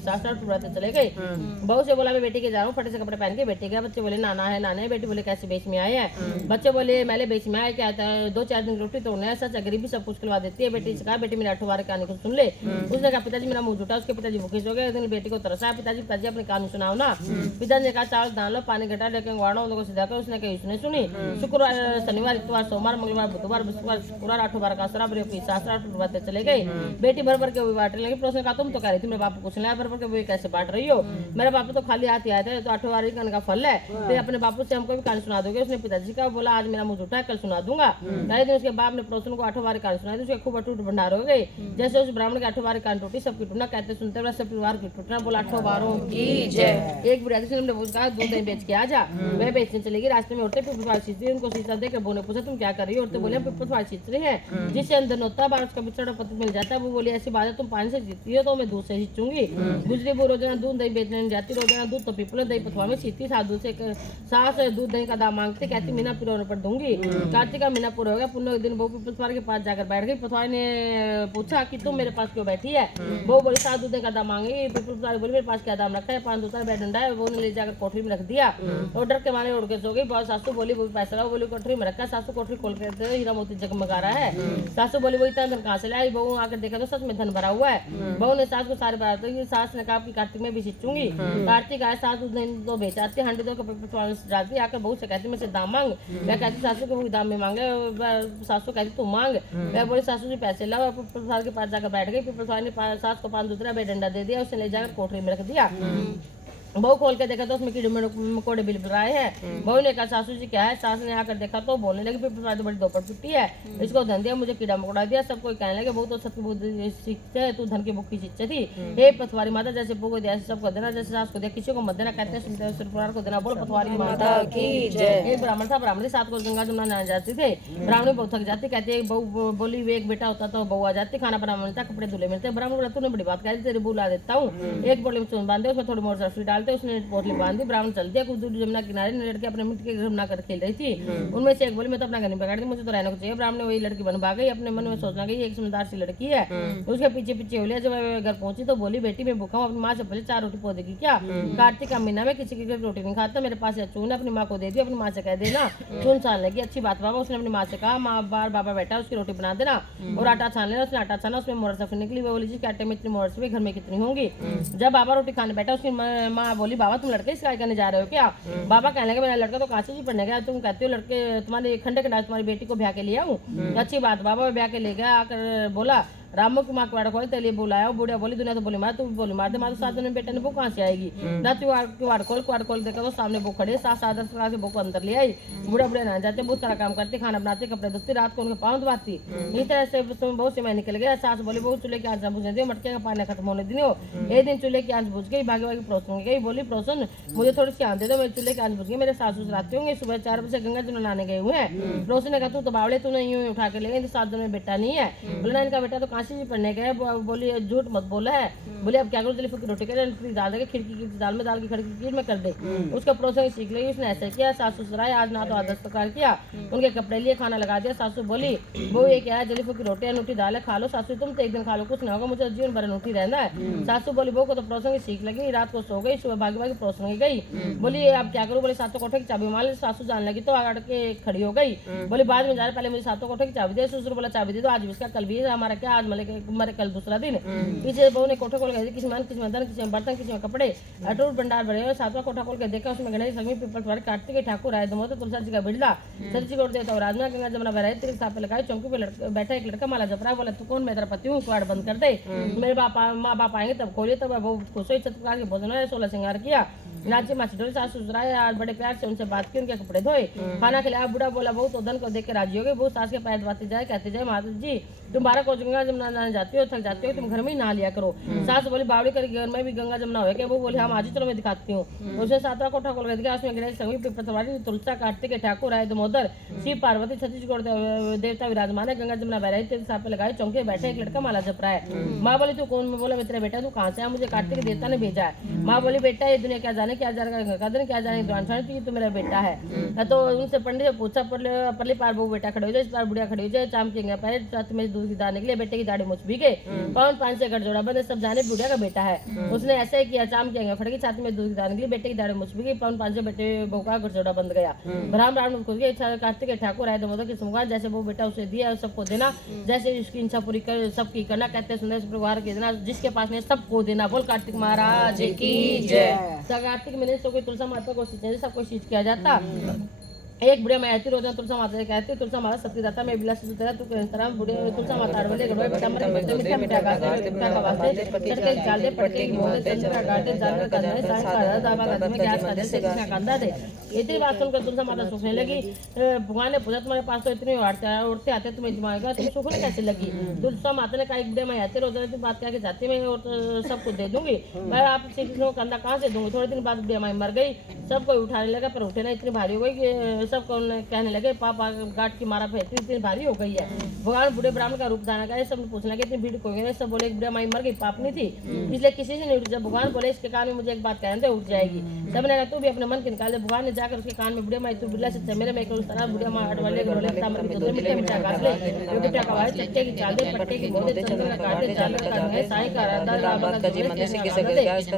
शास्त्र चले गए। बहू से बोला मैं बेटी के जा रहा हूँ, फटे से कपड़े पहन के बेटी गया। बच्चे बोले नाना है नाना है। बेटी बोले कैसे बेच में आए हैं। बच्चे बोले मैले बेच में आए क्या आता है 2-4 दिन रोटी तोड़ने ऐसा गरीबी सब कुछ खिलवा देती है। बेटी से कहा बेटी मेरे 8 बार कहानी को सुन ले। उसने कहा पिताजी मेरा मुंह झूठा। उसके पिताजी भूखे हो गए। बेटी को तरसा पिताजी अपनी कहानी सुनाओ ना। पिताजी ने कहा चावल दान लो, पानी घटा लेके उगाड़ो उनको सिखाकर। उसने कही उसने सुनी शुक्रवार शनिवार इतवार सोमवार मंगलवार बुधवार बृहस्पतिवार शुक्रवार 8 बार का शास्त्र चले गए। बेटी भर भर के वो बांटने लगी। उसने कहा तुम तो कह रही थी मेरे बाप को कुछ नहीं भर भर के वो कैसे बांट रही हो। मेरे बाप तो खाली हाथ ही आए थे, तो 8 बार का फल है। फिर अपने बापू से हमको भी कहानी सुना दोगे। उसने पिताजी का बोला आज मेरा मुंह झूठा है कल सुना दूंगा। उसके बाप ने पड़ोसन को 8 बार कहानी सुनाई। उसके खूब टूट भंडार हो गए। जैसे उस ब्राह्मण के 8 बार कहानी टूटी सबकी टूटना कहते सुनते हुए सब परिवार की टूटना। बोला 8 बारों की जय। एक बुढ़िया ने कहा दूध दही बेच के आ जा। वह बेचने चलेगी। रास्ते में औरतें पिपल सींच रही। उनको सींचा देकर बहू ने पूछा तुम क्या कर रही हो। औरतें बोले पिपल सींच रही है। जिससे अंदर होता है बार उसका बिछड़ा पति मिल जाता है। वो बोली ऐसी बात है तुम पानी से जीतती हो तो मैं दूध से सींचूंगी। गुजरी वो रोजाना दूध दही बेचने जाती। रोजाना दूध तो पिपल दही पथवा में सींचती। साधु से सास दूध दही का दाम मांगती। कहती मीना पिरोने पर दूंगी। कार्तिक का महीना पूरा हो गया। पुण्य दिन बहू पिपल के पास जाकर बैठ गई। पथवाई ने पूछा कि तुम मेरे पास क्यों बैठी है। वो बोली सास दूध का दाम मांगी। पिपल बोली मेरे पास क्या दाम रखा है। 5 दूसरा बैठ डंडा है। वो ने ले जाकर कोठरी में रख दिया। और डर के मारे उड़ के सो गई। बहुत सासू बोली वो पैसा लाओ। बोली कोठरी में रखा। सासू कोठरी खोल के हीरा मोती जगमगा रहा है। सासू बोली वो इतना धन कहाँ से लाई। बहू आकर देखा तो सच में धन भरा हुआ है। बहू ने सास को सारे बात तो सास ने कहा कि कार्तिक में भी सींचूंगी। कार्तिक आए सास दो बेचाती हंडी दो डालती। आकर बहू से कहती मैं से दाम मांग। मैं कहती सासू को दाम में मांगे। सासू कहती तू मांग। मैं बोली सासू जी पैसे लाओ। पिपल के पास जाकर बैठ गई। पिपल ने सास को 5 दूसरा बेडंडा दे दिया। उसने ले जाकर कोठरी में रख दिया। बहू खोल के देखा तो उसमें कीड़े मकोड़े बिल बिलाए हैं। बहू ने कहा सासू जी क्या है। सास ने आकर देखा तो बोलने लगी पिपल तो बड़ी दोपहर पिट्टी है। इसको धन दिया मुझे कीड़ा मकोड़ा दिया। सब कोई कहने लगे बहुत तो सत्य बुद्धि सीखते है। तू धन की भूखी शिक्षा थी। हे पथवारी माता जैसे बहू को दिया सबको देना। जैसे सास को दिया किसी को मत देना। कहते हैं परिवार को देना। बोल पथवारी माता की जय। एक ब्राह्मण था। ब्राह्मणी 7 को गंगा जमुना नहाने जाते थे। ब्राह्मणी बहुत थक जाती। कहती है बहू बोली एक बेटा होता तो बहू आ जाती। खाना बनाना मिलता कपड़े धुले मिलते। ब्राह्मण बोला तूने बड़ी बात कही तेरी बुला देता हूँ। एक बोले में चून बांधे उसमें थोड़ी मोर सरसों डाल डालते उसने पोटली बांधी। ब्राह्मण चल दिया। कुछ दूर जमुना किनारे लड़के अपने मिट्टी के घर बनाकर खेल रही थी। उनमें से एक बोली मैं तो अपना घर नहीं बिगाड़ती, मुझे तो रहने को चाहिए। ब्राह्मण ने वही लड़की बन भाग गई। अपने मन में सोचना गई एक समझदार सी लड़की है। उसके पीछे पीछे हो लिया। जब मैं घर पहुंची तो बोली बेटी मैं भूखा हूँ, अपनी माँ से पहले 4 रोटी पौधे की क्या? कार्तिक का महीना में किसी के घर रोटी नहीं खाता, मेरे पास चून अपनी माँ को दे दी। अपनी माँ से कह देना चून छान लगी। अच्छी बात बाबा। उसने अपनी माँ से कहा माँ बार बाबा बेटा उसकी रोटी बना देना और आटा छान लेना। उसने आटा छाना, उसमें मोहर सफेद निकली। वो बोली जी आटे में इतनी मोहर से घर में कितनी होंगी? जब बाबा रोटी खाने बैठा उसकी माँ बोली बाबा तुम लड़के सिखाई करने जा रहे हो क्या? बाबा कहने लगे मेरा लड़का तो काशी जी पढ़ने गया, तुम कहते हो लड़के तुम्हारे खंडे के डाल तुम्हारी बेटी को ब्याह के ले आऊं? अच्छी बात बाबा ब्याह के ले गया। आकर बोला रामू की माँ कुआड़ खोल तेलिए बुलाया। बुढ़िया बोली दुनिया तो बोली मार, तू भी बोली मार दे। मार तो 7 दिन में बेटा ने वो कहाँ से आएगी? ना तू कुआड़ खोल देखा तो सामने वो खड़े 7 प्रकार से वो को अंदर ले आई। बुढ़ा बुढ़िया ना जाते बहुत सारा काम करते, खाना बनाते, कपड़े धोते, रात को उनके पाँव धोती। इस तरह से बहुत समय निकल गया। सास बोली बहुत चूल्हे की आंच बुझने दियो, मटके का पानी खत्म होने दियो। एक दिन चूल्हे की आंच बुझ गई। भागे भागे पड़ोसन गई। बोली पड़ोसन मुझे थोड़ी सी आंच दे दो, मेरे चूल्हे की आंच बुझ गई। मेरे सासू ससुराते होंगे सुबह 4 बजे गंगा जल नहाने गए हुए हैं। पड़ोसन ने कहा तू तो बावड़े तू नहीं यूं उठा के ले गई, 7 दिन में बेटा नहीं है। बोला इनका बेटा तो काशी जी पढ़ने गए। बोली झूठ मत बोला है। बोले अब क्या करूं? जली फुकी रोटी कर डाल दे खिड़की की दाल में डाल के खिड़की में कर दे। उसका पड़ोसन सीख लगी। उसने ऐसा किया। सासू ससुराए आज ना तो आदर प्रकार किया, उनके कपड़े लिए खाना लगा दिया। सासू बोली वो ये क्या है? जली फुकी रोटी अनूठी दाल है, खा लो। सासू तुम तो एक दिन खा लो कुछ ना होगा, मुझे जीवन भर अनूठी रहना है। सासू बोली बहू को तो पड़ोसन की सीख लगी। रात को सो गई, सुबह भागी भागी पड़ोसन की गई। बोली अब क्या करूं? बोले 7 कोठे की चाबी मार ली। सासू जान लगी तो आड़ के खड़ी हो गई। बोली बाद में जा रहे पहले मुझे 7 कोठे की चाबी दे। ससुर बोला चाबी दे दो, आज इसका कल भी है हमारा क्या? आज मरे कल दूसरा दिन। पीछे बहू ने कोठा खोल के किसी में किसी में धन, किसी में बर्तन, किसी में कपड़े, अटूट भंडार भरे हुए। 7वां कोठा खोल के देखा उसमें गणेश लक्ष्मी पीपल पर कार्तिक ठाकुर आए दमोदर तुलसी जी का बिड़ला सच्ची कोट देता और राजमा गंगा जमुना बह रहे तेरे साथ लगाए। चौकी पे बैठा एक लड़का माला जप रहा है। बोला तू कौन? मैं तेरा पति हूँ, कुआड़ बंद कर दे। मेरे माँ बाप आएंगे तब खोलिए। तब वो खुश हुई। 7 प्रकार के भोजन 16 श्रृंगार किया। नाची माची डोली। सासू ससुराए आज बड़े प्यार से उनसे बात की, उनके कपड़े धोए, खाना खिलाया। बूढ़ा बोला बहुत तो धन को देख के राजी हो गई। बहुत सास के पैर दबाते जाए कहते जाए माता जी तुम 12 को गंगा जमुना नहाने जाती हो, थक जाती हो, तुम घर में ही नहा लिया करो। सास बोली बावड़ी कर घर में भी गंगा जमुना हो क्या? वो बोली हम आज ही चलो मैं दिखाती हूँ। उसने 7वां कोठा खोल के दिखा। उसमें गणेश संगी पीपल तुलसा कार्तिक के ठाकुर आए दमोदर शिव पार्वती छत्तीसगढ़ देवता विराजमान है। गंगा जमुना बह रही तेरे साथ पे लगाई। चौके बैठे एक लड़का माला जप रहा है। माँ बोली तू कौन? मैं बोला मैं तेरा बेटा, तू कहाँ से है? मुझे कार्तिक के देवता ने भेजा है। माँ बोली बेटा ये दुनिया क्या जाने क्या जाने क्या जाने दुआन तो मेरा बेटा है। तो उनसे पंडित से पूछा परली पार वो बेटा खड़े हो जाए, इस पार बुढ़िया खड़ी हो जाए। चाम के पहले साथ में दूध की दाने के लिए बेटे की दाढ़ी मुझ भी गए। पवन 5 से गठजोड़ा बंद सब जाने बुढ़िया का बेटा है। उसने ऐसे ही किया। चाम के फटकी छाती में दूध की दाने के लिए बेटे की दाढ़ी मुझ भी गई। पवन 5 से बेटे बहू का गठजोड़ा बंद गया। ब्राह्मण खुद गए। कार्तिक के ठाकुर आए दमोदर के संग जैसे वो बेटा उसे दिया सबको देना, जैसे उसकी इच्छा पूरी कर सबकी करना। कहते सुंदर परिवार के देना जिसके पास में सबको देना। बोल कार्तिक महाराज की जय। कार्तिक महीने तो कोई तुलसा माता को सिंचाई सबको शीत किया जाता। एक बुढ़िया मैं आती रोजाना तुलसा माता से कहती तुलसा माता सत्य दाता मैं बिलास सुतरा तू तरह बुढ़िया तुलसा माता अड़वले गड़वे बेटा मरे बेटे मीठा मीठा गाते मीठा का वास्ते चटके चाल दे पटके की मोले चंद्र गाते जान का दे साई का दाबा का में गैस का दे से किसका कांदा दे। इतनी बात सुनकर तुलसा माता सूखने लगी। भगवान ने पूछा तुम्हारे पास तो इतने उड़ते आते तुम्हें दिमाग का तुम सूखने कैसे लगी? तुलसा माता ने कहा एक बुढ़िया मैं आती रोजाना की बात क्या जाती मैं और सब कुछ दे दूंगी। मैं आप कंधा कहाँ से दूंगी? थोड़े दिन बाद बुढ़िया माई मर गई। सबको उठाने लगा पर उठे ना इतनी भारी हो गई कि सब कहने लगे पापा गाट की मारा फेंकती इतनी भारी हो गई है। भगवान बूढ़े ब्राह्मण का रूप धारण का सब पूछने लगे इतनी भीड़ को गई। सब बोले बुढ़िया माई मर गई पाप नहीं थी इसलिए किसी से नहीं उठ। जब भगवान बोले इसके कान में मुझे एक बात कहने दे उठ जाएगी। सबने कहा तू भी अपने मन के निकाले। भगवान ने जाकर उसके कान में बुढ़िया माई तू बिल्ला से मेरे में तरह बुढ़िया माँ अटवाले मीठा मीठा काट ले मीठा का चट्टे की चाल दे पट्टे की बोले चंद्र काट दे चाल का साई का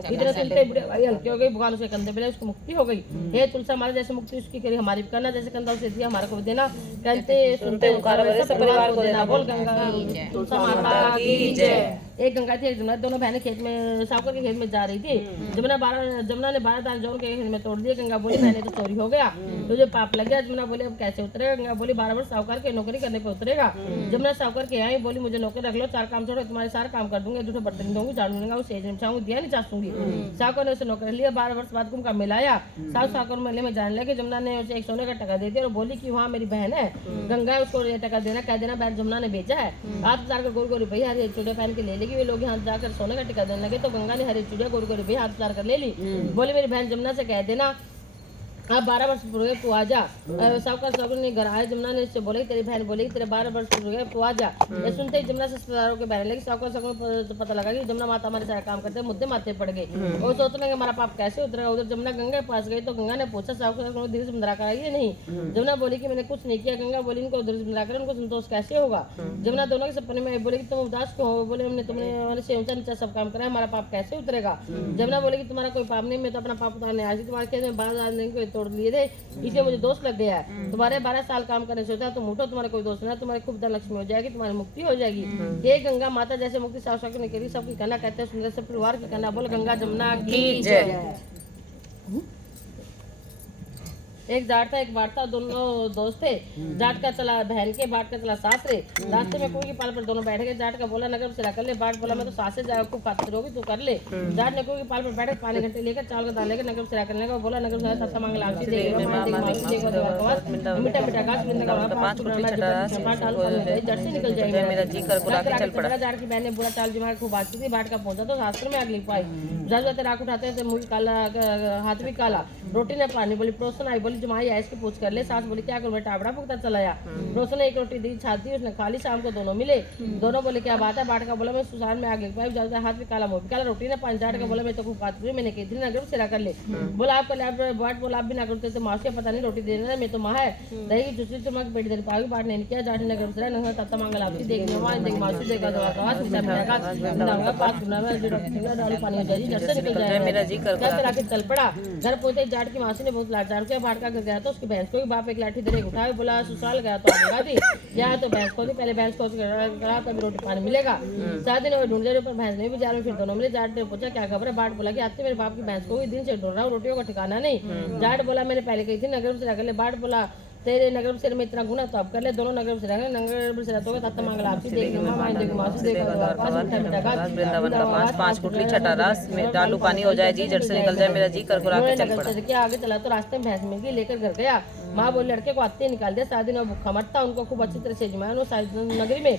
इधर सुनते बुढ़िया भाई हल्की हो गई। भगवान उसके कंधे पे उसको मुक्ति हो गई। हे तुलसा माता जैसे मुक्ति उसकी करी हमारी भी करना, जैसे कंधा उसे दिया हमारा को भी देना। कहते सुनते परिवार को देना। बोल गंगा तुलसा माता की जय। एक गंगा थी एक जमुना, दोनों बहनें खेत में सावकर के खेत में जा रही थी। जमुना ने 12 दाने जौन के खेत में तोड़ दिए। गंगा बोली मैंने तो चोरी हो गया, तुझे पाप लग गया। जमुना बोले अब कैसे उतरेगा? गंगा बोली 12 वर्ष सावकार के नौकरी करने पे उतरेगा। जमुना सावकार के आई बोली मुझे नौकरी रख लो, 4 काम छोड़ो तुम्हारे सारे काम कर दूंगी, जूठे बर्तन दूंगी, झाड़ू दूंगा, उसे निपटाऊंगी, दिया नहीं चाहूंगी। सावकार ने उसे नौकरी लिया। 12 वर्ष बाद कुंभ का मिलाया। सावकार मेले में जाने लगे। जमुना ने उसे एक सोने का टका दे दिया और बोली कि वहाँ मेरी बहन है गंगा उसको ये टका देना, कह देना बहन जमुना ने भेजा है। हाथ जाकर गोरी गोरी भैया हरी चूड़िया पहन के ले लेगी। वे लोग यहाँ जाकर सोने का टिका देने लगे तो गंगा ने हरी चूड़िया गोरी गोरी भैया हाथ उतार कर ले ली। बोली मेरी बहन जमुना से कह देना आप 12 वर्ष पूरे गए तू आ जा। साहूकार साहब ने घर आए, जमुना ने इससे बोले तेरी बहन बोलेगी तेरे 12 वर्ष पूरे गए तू आ जा। ये सुनते ही जमुना से रिश्तेदारों के बहन लगी। साहूकार साहब को पता लगा कि जमुना माता हमारे सारे काम करते, मुद्दे माथे पड़ गए। वो सोचने लगे हमारा पाप कैसे उतरेगा। उधर जमुना गंगा के पास गई तो गंगा ने पूछा साहूकार साहब को धीरे से मंदरा कराइए नहीं। जमुना बोली कि मैंने कुछ नहीं किया। गंगा बोली इनको धीरे से मंदरा कर, उनको संतोष कैसे होगा। जमुना दोनों के सपने में बोले कि तुम उदास क्यों हो। बोले हमने तुमने हमारे से ऊंचा नीचा सब काम करा, हमारा पाप कैसे उतरेगा। जमुना बोले कि तुम्हारा कोई पाप नहीं, मैं तो अपना पाप उतारने आई थी। तुम्हारे खेत में 12 आदमी को तोड़ लिए थे, इसलिए मुझे दोष लग गया है। तुम्हारे 12 साल काम करने से होता तुम उठो, तुम्हारा कोई दोष नहीं, तुम्हारी खूब धन लक्ष्मी हो जाएगी, तुम्हारी मुक्ति हो जाएगी। ये गंगा माता जैसे मुक्ति साहू ने करी, सबकी कहना कहते हैं सुंदर से परिवार की कहना। बोल गंगा जमुना की जय। एक जाट था एक बाट था, दोनों दोस्त थे। जाट का चला बहन के, बाट का चला सास रे। रास्ते में कुएं की पाल पर दोनों बैठ गए। जाट का बोला नगर से कर ले। बाट बोला मैं तो सासे जाए खूब खातिर होगी तू कर ले। जाट ने कुएं की पाल पर बैठे पानी घंटे लेकर चावल का दाल लेकर नगर से करने का बोला। नगर से सत्ता मांग लापसी देगा मीठा मीठा घास मिलने का जट से निकल जाएगा। मेरा जी कर बुला के चल पड़ा। जाट की बहन ने बुरा चाल दिमाग खूब बात की। बाट का पहुंचा तो शास्त्र में आग लिख पाई। जब जाते राख उठाते थे मुंह काला हाथ भी काला। रोटी ने पानी बोली पड़ोसन आई, बोली जमाई आइस की पूछ कर ले। सास बोली क्या करूं मैं टाबड़ा फूकता चलाया। पड़ोसन ने एक रोटी दी छाती, उसने खाली। शाम को दोनों मिले। दोनों बोले क्या बात है। बाट का बोला मैं सुसार में आग लिख पाई। ज्यादा हाथ भी काला मुंह भी काला। रोटी ने पानी। जाट का बोला मैं तो खूब बात करी, मैंने कही थी नगर सिरा कर ले। बोला आप कर बाट बोला आप भी ना करते तो माँ से पता नहीं रोटी देना मैं तो माँ है दही की दूसरी तो मैं पेट दे पाऊंगी। बाट ने किया। जाट ने नगर सिरा नगर तत्ता मांगल आपसी देखने वहां देख मासी देखा दवा का वास मिटा मिटा का दांगा पास सुना मैं जो रखेगा डाली पानी हो जाएगी जट से निकल जाएगा। मेरा जी कर घर पे चल पड़ा। घर पहुंचे जाट की मासी ने बहुत लाड जान किया। बाट का घर गया तो उसकी भैंस को भी बाप एक लाठी दे उठाया। बोला ससुराल गया तो आगे दी गया तो भैंस को दी, पहले भैंस को करा तभी रोटी पानी मिलेगा। 7 दिन ढूंढे पर भैंस नहीं बाजार में, फिर दोनों मिले। जाट ने पूछा क्या खबर है। बाट बोला कि आते मेरे बाप की भैंस को दिन से ढूंढ रहा हूँ, रोटियों का ठिकाना नहीं। जाट बोला मैंने पहले कही थी नगर से रख ले। बाट बोला तेरे नगर से में इतना गुना तो अब कर ले। दोनों नगर से रहेंगे। नगर से रहते तत्ता मांगल आपसी देखेंगे मामा देखेंगे मासी देखेंगे वृंदावन का 5 गुटली छठा रस में डालू पानी हो जाए जी जट से निकल जाए। मेरा जी कर बुला के चल पड़ा। क्या आगे चला तो रास्ते में भैंस मिल गई, लेकर घर गया। माँ बोली लड़के को आते निकाल दिया। 7 दिन भूखा मरता, उनको खूब अच्छी तरह से जमाया। नगरी में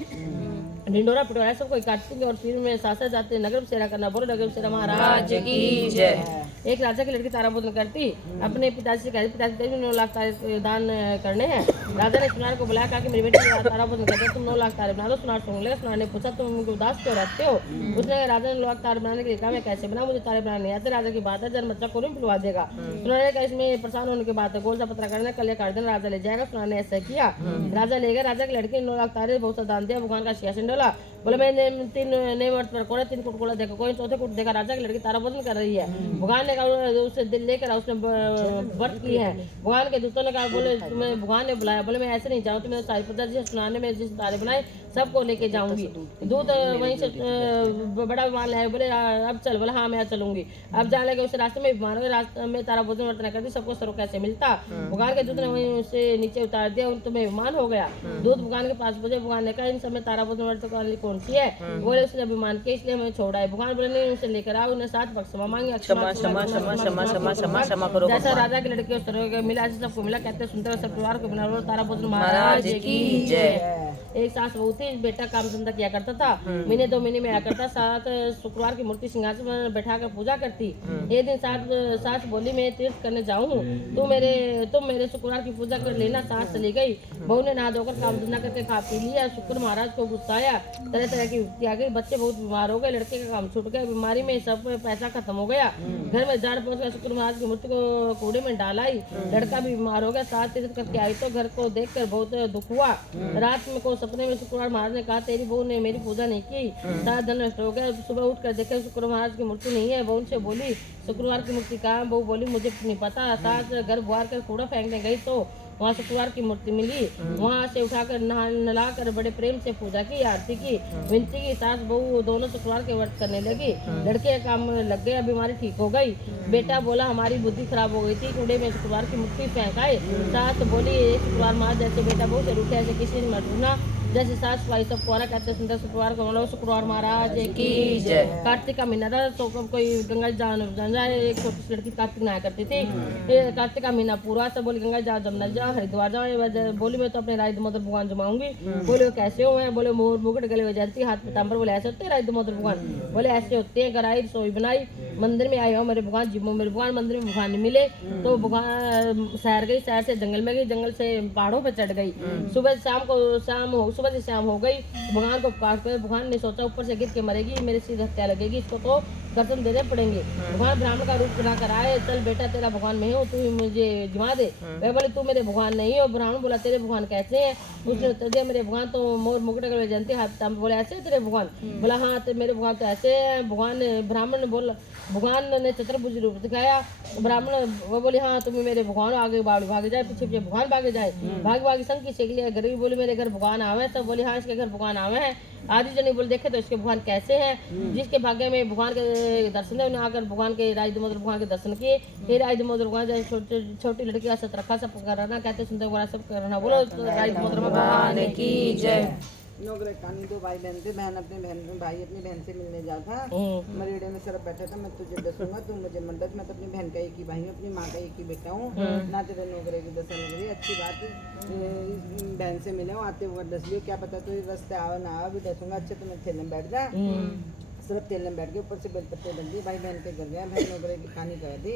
ढिंडोरा पिटोरा सबको काटते और फिर में सासा जाते नगर सेरा करना। बोलो नगर सेरा महाराज की जय। एक राजा की लड़की ताराबोधन करती, अपने पिताजी से कहती पिताजी 9 लाख तारे दान करने हैं। राजा ने सुनार को बुलाया, कहा कि मेरी बेटी ताराबोधन करते हैं, तुम 9 लाख तारे बना दो। सुनार सुन ले। सुनार ने पूछा तुम उनको उदास क्यों रहते हो। उसने राजा ने 9 लाख तारे बनाने के लिए कहा मैं कैसे बना, मुझे तारे बनाने नहीं आते। राजा की बात है जन्म बच्चा को नहीं पिलवा देगा। सुनार ने कहा इसमें परेशान होने की बात है, गोल सा पत्रा करना कल या कर देना, राजा ले जाएगा। सुनार ने ऐसा किया। राजा ले गया। राजा की लड़की 9 लाख तारे बहुत सा दान दिया। भगवान का सिंहासन डोला। बोले मैंने 3 नए वर्ष पर कोड़ा 3 कुटकुड़ा देखा, कोई चौथे कुट देखा। राजा की लड़की ताराबोधन कर रही है। भगवान ने कहा उसे दिल लेकर उसने व्रत की है। भगवान के दूतों ने कहा बोले तुम्हें भगवान ने बुलाया। बोले मैं ऐसे नहीं जाऊँ, तुम्हें सारी पता जिसे सुनाने में जिस तारे बनाए सबको लेके जाऊंगी। दूत वहीं से बड़ा विमान लाए। बोले अब चल। बोला हाँ मैं चलूंगी। अब जाने लगे। उस रास्ते में विमान रास्ते में ताराबोधन वर्तना करती, सबको सरो कैसे मिलता। भगवान के दूत ने वहीं उसे नीचे उतार दिया, तुम्हें विमान हो गया। दूत भगवान के पास पहुंचे। भगवान ने कहा इन समय ताराबोधन वर्त वाली कौन सी है। बोले उसने अभिमान के इसलिए हमें छोड़ा है। भगवान बोले नहीं उसे लेकर आओ, उन्हें 7 पक्ष क्षमा मांगी। क्षमा करो। जैसा राजा की लड़की उस तरह मिला सबको मिला। कहते सुनते सब परिवार को मिला। ताराबोधन महाराज की जय। एक सास बहू थी, बेटा काम धंधा किया करता था। महीने 2 महीने में आया करता। 7 शुक्रवार की मूर्ति सिंहासन में बैठा कर पूजा करती। एक दिन सास बोली मैं तीर्थ करने जाऊँ, तुम मेरे शुक्रवार की पूजा कर लेना। सास चली गई। बहू ने नहा धोकर काम धंधा करके खा पी लिया। शुक्र महाराज को गुस्सा आया, तरह तरह की युक्ति आ गई। बच्चे बहुत बीमार हो गए, लड़के का काम छूट गया। बीमारी में सब पैसा खत्म हो गया। घर में जाड़ पहुंच गया। शुक्र महाराज की मूर्ति को कूड़े में डालाई। लड़का भी बीमार हो गया। 7 तीर्थ करके आई तो घर को देखकर बहुत दुख हुआ। रात में को सपने में शुक्रवार महाराज ने कहा तेरी बहू ने मेरी पूजा नहीं की, सारा धन नष्ट हो गया। सुबह उठ कर देखे शुक्र महाराज की मूर्ति नहीं है। बहू से बोली शुक्रवार की मूर्ति कहाँ। बहू बोली मुझे नहीं पता। सास घर बुआर कर कूड़ा फेंकने गई तो वहाँ शुक्रवार की मूर्ति मिली। वहाँ से उठाकर नला कर बड़े प्रेम से पूजा की, आरती की, विनती की। सास बहू दोनों शुक्रवार के व्रत करने लगी। लड़के का काम लग गया, बीमारी ठीक हो गई। बेटा बोला हमारी बुद्धि खराब हो गई थी, कूड़े में शुक्रवार की मूर्ति फेंकाए। सास बोली एक शुक्रवार माँ जैसे बेटा बहू से रूठे ऐसे किसी ने मत ढूंढना। जैसे सास भाई सब कुआरा कहते सुंदर शुक्रवार को बोलो शुक्रवार महाराज की जय। कार्तिक का महीना था तो कोई गंगा जान जाए, एक छोटी सी लड़की कार्तिक नहाया करती थी। ये कार्तिक का महीना पूरा सब बोली गंगा जा जमुना जा हरिद्वार जाओ। बोली मैं तो अपने राय दामोदर भगवान जमाऊंगी। बोले वो कैसे हो? मैं बोले मोर मुकुट गले में जयंती हाथ पीताम्बर। बोले ऐसे होते हैं राय दामोदर भगवान? बोले ऐसे होते हैं। गराई रसोई बनाई, मंदिर में आई हो मेरे भगवान जीवो मेरे भगवान। मंदिर में भगवान नहीं मिले तो भगवान शहर गई, शहर से जंगल में गई, जंगल से पहाड़ों पे चढ़ गई। सुबह सुबह से शाम हो गई। भगवान को काट कर भगवान ने सोचा ऊपर से गिर के मरेगी, मेरे सिर हत्या लगेगी, इसको तो दर्शन देने पड़ेंगे। भगवान ब्राह्मण का रूप बना कर आए, चल बेटा तेरा भगवान मैं हूँ, तू ही मुझे जिमा दे। मैं बोले तू मेरे भगवान नहीं हो। ब्राह्मण बोला तेरे भगवान कैसे हैं? उसने उत्तर दिया मेरे भगवान तो मोर मुकुट गले में जयंती हाथ पीताम्बर। बोले ऐसे तेरे भगवान? बोला हाँ तो मेरे भगवान तो ऐसे हैं। भगवान ब्राह्मण ने बोला, भगवान ने चतुर्भुज रूप दिखाया। ब्राह्मण वो बोले हाँ तुम मेरे भगवान, आगे भागे जाए, पीछे पीछे भगवान भागे जाए। भाग संग की सेक लिया। गरीब बोले मेरे घर भगवान आवे। सब बोले हाँ इसके घर भगवान आवे हैं। आदि जने बोले देखे तो इसके भगवान कैसे हैं? जिसके भाग्य में भगवान के दर्शन है उन्हें आकर भगवान के राय दामोदर भगवान के दर्शन किए। फिर राय दामोदर भगवान जैसे छोटी लड़की का सत रखा सब कराना कहते सुंदर वगैरह सब कराना। बोलो राय दामोदर भगवान की जय। नौकरे कहानी दो भाई बहन थे। बहन अपने भाई अपनी बहन से मिलने जा था। मरेड़े में सरब बैठा था। मैं तुझे दसूंगा तू मुझे मंडत। मैं तो अपनी बहन का एक ही भाई हूँ, अपनी माँ का एक ही बेटा हूँ। ना तेरे नौकरे की दसा लग रही। अच्छी बात बहन से मिले हो, आते हुए दस लियो, क्या पता तू रस्ते आओ ना आओ भी दसूंगा। अच्छा तो मैं थैले में बैठ जा। सिर्फ तेल में बैठ गए, ऊपर से बेलपत्ते बन दी। भाई बहन के घर गया, बहन नौकरे की कहानी कह दी।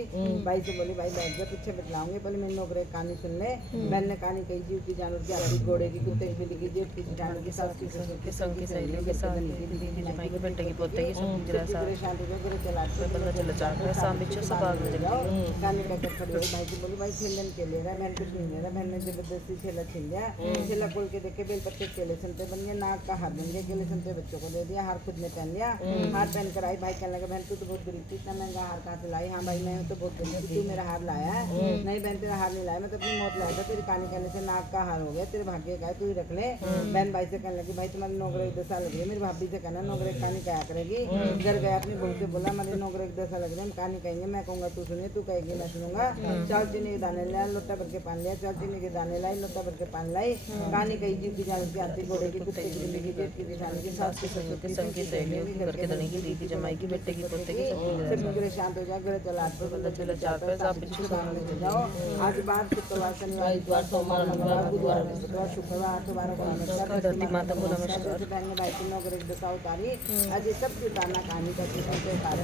भाई से बोली भाई बैठ जा, पीछे बतलाऊंगे, पहले मेरी नौकरे की कहानी सुन ले। बहन ने कहानी कही जीव की जानवर की, हाथी घोड़े की, कुत्ते की, बिल्ली की, जेठ की, जानवर की, सास की, ससुर की, संग की, सहेली की, जमाई के बेटे की पोते की सब गुजरा सा शांत हो गए। गुरु चला बंदा चला चाट रहा शाम बिच्छू सब आग में जल गई। कहानी कहकर खड़ी हुई। भाई से बोली भाई खेलन के ले रहा है। बहन कुछ नहीं ले रहा। बहन ने जबरदस्ती थैला छीन लिया। थैला खोल के देखे बेलपत्ते केले संते बन गए, नाक का हार बन गया। केले संते बच्चों को दे दिया, हार खुद ने पहन लिया। हार पहन कर आई। भाई कहने लगा बहन तू तो बहुत गरीब थी, इतना महंगा हार कहाँ से लाई? हाँ भाई मैं तो बहुत गरीब थी, तू मेरा हार लाया है? नहीं बहन तेरा हार नहीं लाया, मैं तो अपनी मौत लाया था। तेरी कहानी कहने से नाक का हार हो गया, तेरे भाग्य का है, तू ही रख ले। बहन भाई से कहने लगी भाई तुम्हारी नौकरी की दशा लग रही है। मेरी भाभी से कहना नौकरी की कहानी क्या करेगी। घर गया अपनी बहू से बोला मेरी नौकरी की दशा लग रही है, कहानी कहेंगे, मैं कहूँगा तू सुनिए, तू कहेगी मैं सुनूंगा। चाल चीनी के दाने लाया, लोटा भर के पान लिया। चाल चीनी के दाने लाई, लोटा भर के पान लाई। कहानी कही जीव की जानवर की, हाथी घोड़े की, कुत्ते की, बिल्ली की, जेठ की, जेठानी की, सास की, ससुर की, संग की, सहेलियों की, घर के धनी की, दी की, जमाई की, बेटे की, पोते की, सब गुजरे शांत हो जाए। घर चला पर बंदा चले चार पे साफ बिच्छू सामने से जाओ। आज बार शुक्रवार शनिवार इतवार सोमवार मंगलवार बुधवार बृहस्पतिवार शुक्रवार 8 12 को नमस्कार। धरती माता को नमस्कार। से बहन भाई की नौकरी की दशा उतारी। आज ये सब उतारना कहानी का किस्म से उतारे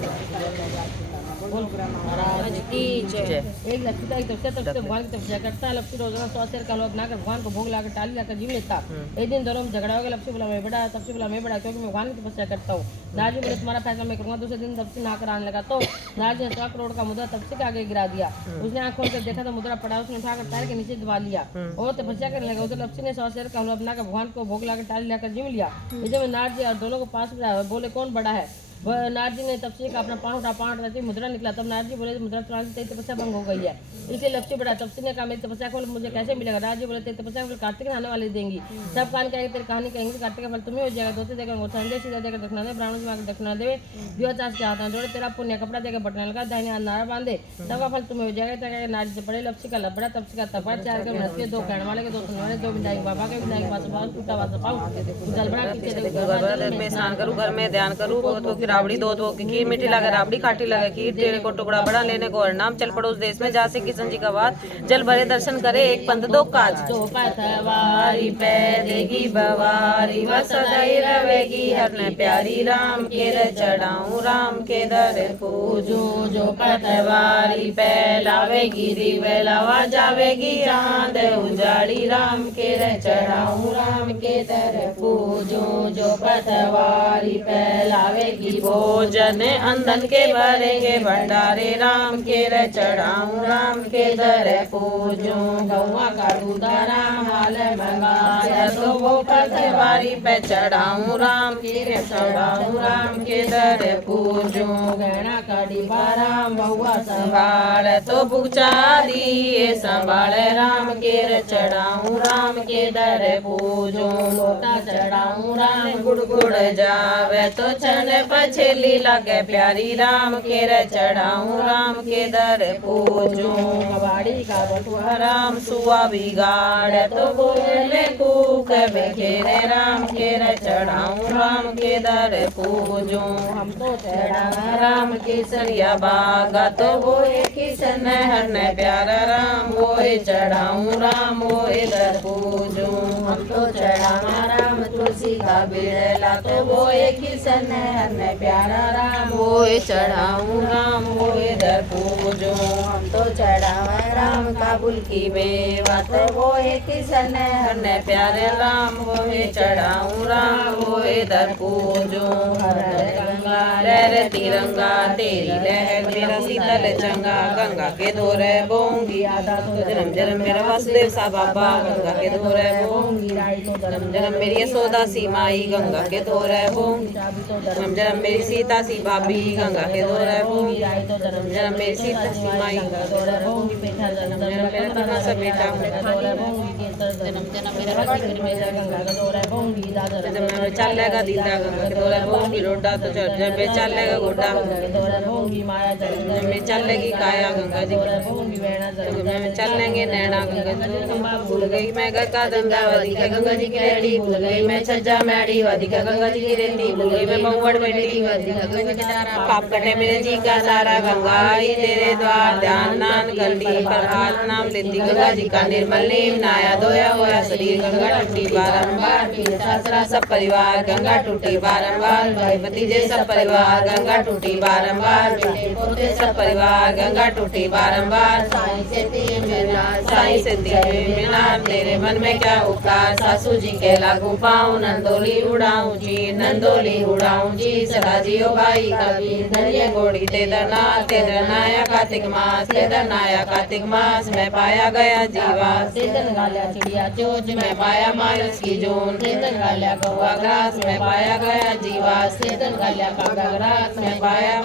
महाराज की जय। एक लक्ष्मी का एक तपस्या तब से भगवान की तपस्या करता है। लक्ष्मी रोजाना 100 शेर का हलवा बनाकर भगवान को भोग लाकर टाली लाकर जीव लेता। एक दिन दोनों में झगड़ा हो गया। लक्ष्मी बोला मैं बड़ा, तपस्या बोला मैं बड़ा, क्योंकि मैं भगवान की तपस्या करता हूँ। नारजी बोले तुम्हारा फैसला मैं करूंगा। दूसरे दिन तपस्या नहाकर आने लगा तो नारजी ने 100 करोड़ का मुद्रा तपस्या के आगे गिरा दिया। उसने आंख खोल कर देखा तो मुद्रा पड़ा, उसने उठाकर पैर के नीचे दबा लिया और तपस्या करने लगा। उधर लक्ष्मी ने 100 शेर का हलवा बनाकर भगवान को भोग लाकर टाली लाकर जीव लिया। इधर में नारजी और दोनों को पास में बोले कौन बड़ा है। वह नारजी ने तपस्या का अपना पाँव उठा मुद्रा निकला। तब नारजी बोले मुद्रा तुरंत तेरी तपस्या भंग हो गई है, इसलिए लक्ष्मी बड़ा। तपस्या ने कहा मेरी तपस्या को मुझे कैसे मिलेगा। नारजी बोले तेरी तपस्या को कार्तिक नहाने वाले देंगी। सब कान कहेंगे तेरी कहानी कहेंगे, कार्तिक का फल तुम्हें हो जाएगा। धोते देकर संदेश सीधा देकर दक्षिणा दे, ब्राह्मण की दक्षिणा देवे, दिवाचास के हाथ जोड़े, तेरा पुण्य कपड़ा देकर बटना लगा, दाहिने हाथ नारा बांधे, सबका फल तुम्हें हो जाएगा। नारजी से पड़े लक्ष्मी का लबड़ा, तपस्या का तपा, चार के नृत्य, दो कहने वाले के, दो सुनने वाले, दो विदाई बाबा के, विदाई के पास पाओ, टूटा वासा पाओ, जल बड़ा पीछे में स्नान करूँ, घर में ध्यान करूँ, बहुत की राबड़ी दो की खीर मीठी लगे, राबड़ी खाटी लगे, खीर तेरे को टुकड़ा बड़ा लेने को हरनाम। चल पड़ो उस देश में जहाँ से किशन जी का वाद, जल भरे दर्शन करे, एक पंथ दो काज। जो पथवारी पे देगी बवारी, वह सदाई रवेगी हरने प्यारी। राम के दर चढ़ाऊं, राम के दर पूजू। जो पथवारी पे लावेगी रिवे लावा जावेगी, चांद उजाड़ी। राम के दर चढ़ाऊं, राम के दर पूजू। जो पथवारी पे लावेगी भोजन, अंधन के भरेंगे भंडारे। राम के दर चढ़ाऊं, राम के दर पूजू। गौवा का दूधा राम हाल मंगाया, तो वो पथवारी पे चढ़ाऊं, राम के दर चढ़ाऊं, राम के दर पूजू। गहना का डिब्बा राम बउआ संभाल, तो पूछा दिए संभाल। राम के दर चढ़ाऊं, राम के दर पूजू। लोटा चढ़ाऊं, राम गुड़ गुड़ जावे, तो छन छेली लागे प्यारी राम के रे चढ़ाऊं राम के दर पूजूं कबाड़ी का बटुआ राम सुआ बिगाड़ तो बोले कूक बेखेरे राम के रे चढ़ाऊं राम के दर पूजूं हम तो चढ़ा राम केसरिया बागा तो बोए किसन हर ने प्यारा राम बोए चढ़ाऊं राम बोए दर पूजूं हम तो चढ़ा राम तुलसी का बिड़ला तो बोए किसन हर ने प्यारा राम बोए चढ़ाऊं राम बोए दर पूजूं हम तो चढ़ा राम काबुल की बेवा तो बोए किसन हर ने प्यारे राम बोए चढ़ाऊं राम बोए दर पूजूं गंगा रे तिरंगा तेरी लहर मेरा शीतल चंगा गंगा के धोरे बोंगी आधा तो जन्म जन्म मेरा वासुदेव सा बाबा गंगा के धोरे बोंगी राई तो जन्म जन्म मेरी यशोदा सी माई गंगा के धोरे बोंगी चाबी तो जन्म जन्म मेरी सीता सी भाभी गंगा के धोरे बोंगी राई तो जन्म जन्म मेरी सीता सी माई गंगा के धोरे बोंगी पेठा जन्म जन्म मेरा तरह सब बेटा जन्म जन्म मेरा गंगा का दौरा बोंगी दादा जब मैं चलेगा दीदा गंगा के धोरे बोंगी रोडा तो चढ़ जब मैं चलेगा गोडा दौरा बोंगी माया जन्म जब मैं चलेगी काया गंगा जी दौरा बोंगी वेणा जब मैं चलेंगे नैना गंगा जी भूल गई मैं का धंधा वधिका गंगा जी की रेती भूल गई मैं छज्जा मैडी वधिका गंगा जी की रेती भूल गई मैं बवड़ बेटी वधिका गंगा जी की पाप कटे मेरे जी का सारा गंगा आई तेरे द्वार ध्यान नान गंडी प्रभात नाम लेती गंगा जी का निर्मल नीम नाया धोया होया शरीर गंगा टूटी बारंबार पीर सासरा सब परिवार गंगा टूटी बारंबार भाई भतीजे सब परिवार गंगा टूटी बारंबार बेटे पोते सब परिवार गंगा टूटी बारंबार साईं से तेरे मीनार तेरे मन में क्या उपकार सासू जी के लागू पाऊं नंदोली उड़ाऊं जी सदा जियो भाई कबीर धरिए घोड़ी ते दरनाया कार्तिक मास में पाया गया जीवास सेतन गालिया चिड़िया चोच मैं पाया मायूस की जून सेतन गालिया कौवा ग्रास में पाया गया जीवास सेतन गालिया कागा ग्रास में पाया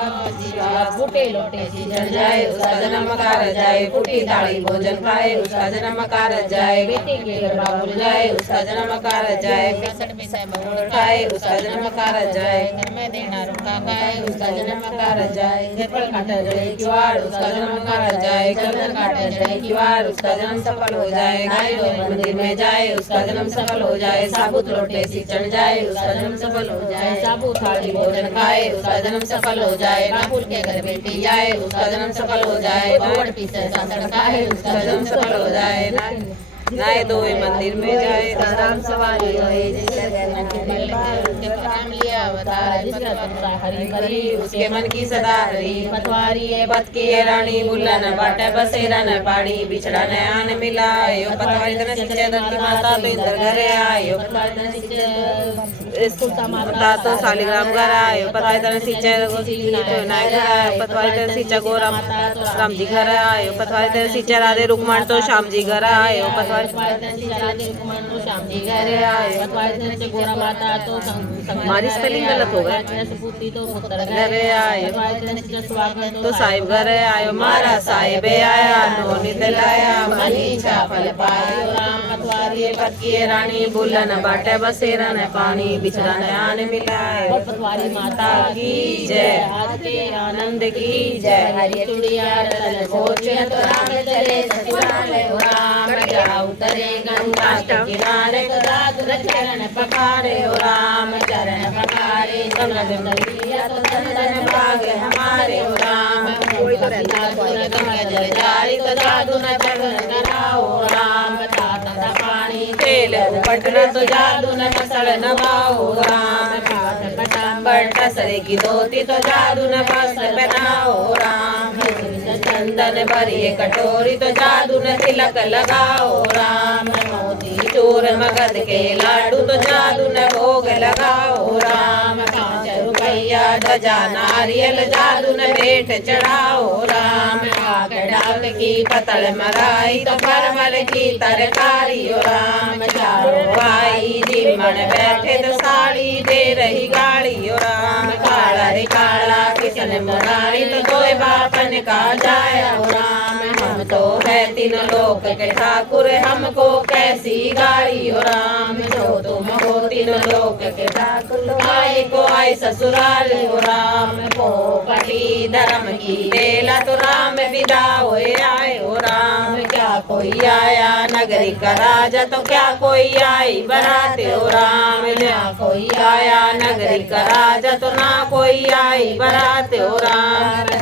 जीवास बूटे लोटे सी जल जाए उसका जन्म कार जाए फूटी थाली भोजन खाए उसका जन्म कार जाए बेटी के गरबा भूल जाए उसका जन्म कार जाए खाए उसका जन्म कार जाए में देना रुका खाए उसका जन्म कार जाए पेपर काटा जाए किवाड़ उसका जन्म कार जाए गर्दन काटा जाए किवाड़ उसका जन्म सफल हो जाए गाय मंदिर में जाए उसका जन्म सफल हो जाए साबुत लोटे सी चढ़ जाए उसका जन्म सफल हो जाए साबुत थाली भोजन खाए उसका जन्म सफल हो जाए बाबुल के घर बेटी आए उसका जन्म सफल हो जाए बावड़ पीछे सासड़ खाए उसका जन्म सफल हो जाए नाए धोए मंदिर में जाए राम सवारी होए हरी हरी उसके मन की सदा हरी पतवारी है पत की है रानी बुल्ला न बाटे बसेरा न पाड़ी बिछड़ा न आन मिला यो पतवारी तन सिंचे दन की माता तो इंदर घरे आयो माता तो शालिग्राम घर आयो पतवारी तन सिंचे तो नाय घर आयो पतवारी तन सिंचा गोरा राम जी घर आयो पतवारी तन सिंचा राधे रुकमान तो श्याम जी घर आयो पतवारी श्याम जी घर आयो गोरा माता तो हमारी स्पेलिंग गलत हो गया सपूती तो पुत्र घरे आयो स्वागत तो साहिब घरे आयो मारा साहिब आया नोनी दिलाया मनी चापल पायो राम पतवारी पतकी रानी बुल्लन बाटे बसेरा न पानी बिछड़ा न आन मिलाए पतवारी माता की जय आज के आनंद की जय हरी चुड़िया रतन सोचे तो राम चले ससुराल हो राम क्या उतरे गंगा के किनारे तो दादु चरण पखारे हो राम चरण पखारे तो चंदन भाग हमारे हो राम कोई तो जल जारी तो जादू न चरण कराओ राम ताता पानी तेल पटना तो जादू न मसल न बाओ राम बट सरे की धोती तो जादू न वस्त्र पहनाओ राम चंदन भरिए कटोरी तो जादू न तिलक लगाओ राम मोती चोर मगध के लाडू तो जादू न भोग लगाओ राम 5 रुपया ध्वजा नारियल जादू न भेंट चढ़ाओ राम डाक की पतल मराई तो परमल की तरकारी हो राम चारों भाई जिमन बैठे तो साड़ी दे रही गाड़ी हो राम काला रे काला किसन मुरारी तो दो बापन का जाया हो राम हम तो है तीन लोक के ठाकुर हमको कैसी गाड़ी हो राम। जो तुम हो तीन लोक के ठाकुर आए को आए ससुराल हो राम। पोपटी धर्म की बेला तो राम विदा होए आए हो राम। क्या कोई आया नगरी का राजा तो क्या कोई आई बरात हो राम। क्या कोई आया नगरी का राजा तो ना कोई आई बरात हो राम।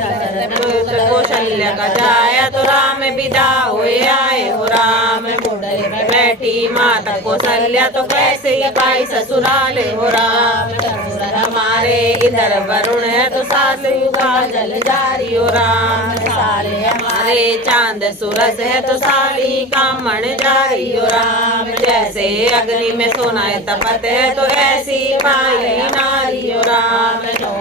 कौशल्या का जाया तो राम विदा हुए आए हो राम। घोड़े में बैठी माता कौशल्या तो कैसे पाई ससुराल हो राम। हमारे इधर वरुण है तो सास युगा जल जारी हो राम। साले हमारे चांद सूरज है तो साली कामण जारी हो राम। जैसे अग्नि में सोना तपत है तो ऐसी पाई नारी हो राम। तो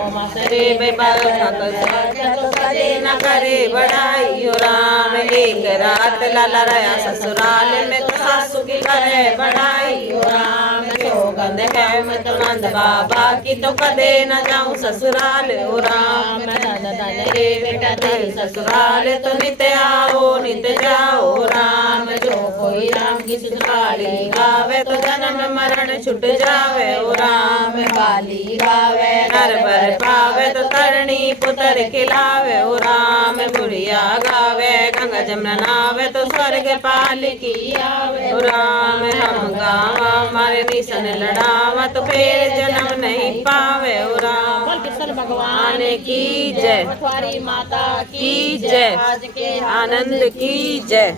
करे न करे बड़ाई हो राम। एक रात लाला रहा ससुराल में तो सासू की करे बड़ाई हो राम। सौगंध है मत मंद बाबा की तो कदे न जाऊं ससुराल हो राम। रे बेटा तेरे ससुराल तो नित आओ नित जाओ राम। जो कोई राम की ससुराली गावे तो जन्म मरण छुट जावे हो राम। बाली गावे घर भर पावे तो तरणी पुत्र खिलावे हो राम। बुढ़िया गावे गंगा जमुना नावे तो स्वर्ग पालिकी आवे हो राम। हम गावा हमारे निशन लड़ावा तो फिर जन्म नहीं पावे हो राम। कृष्ण भगवान की जय, पटवारी माता की जय, आज के आनंद की जय।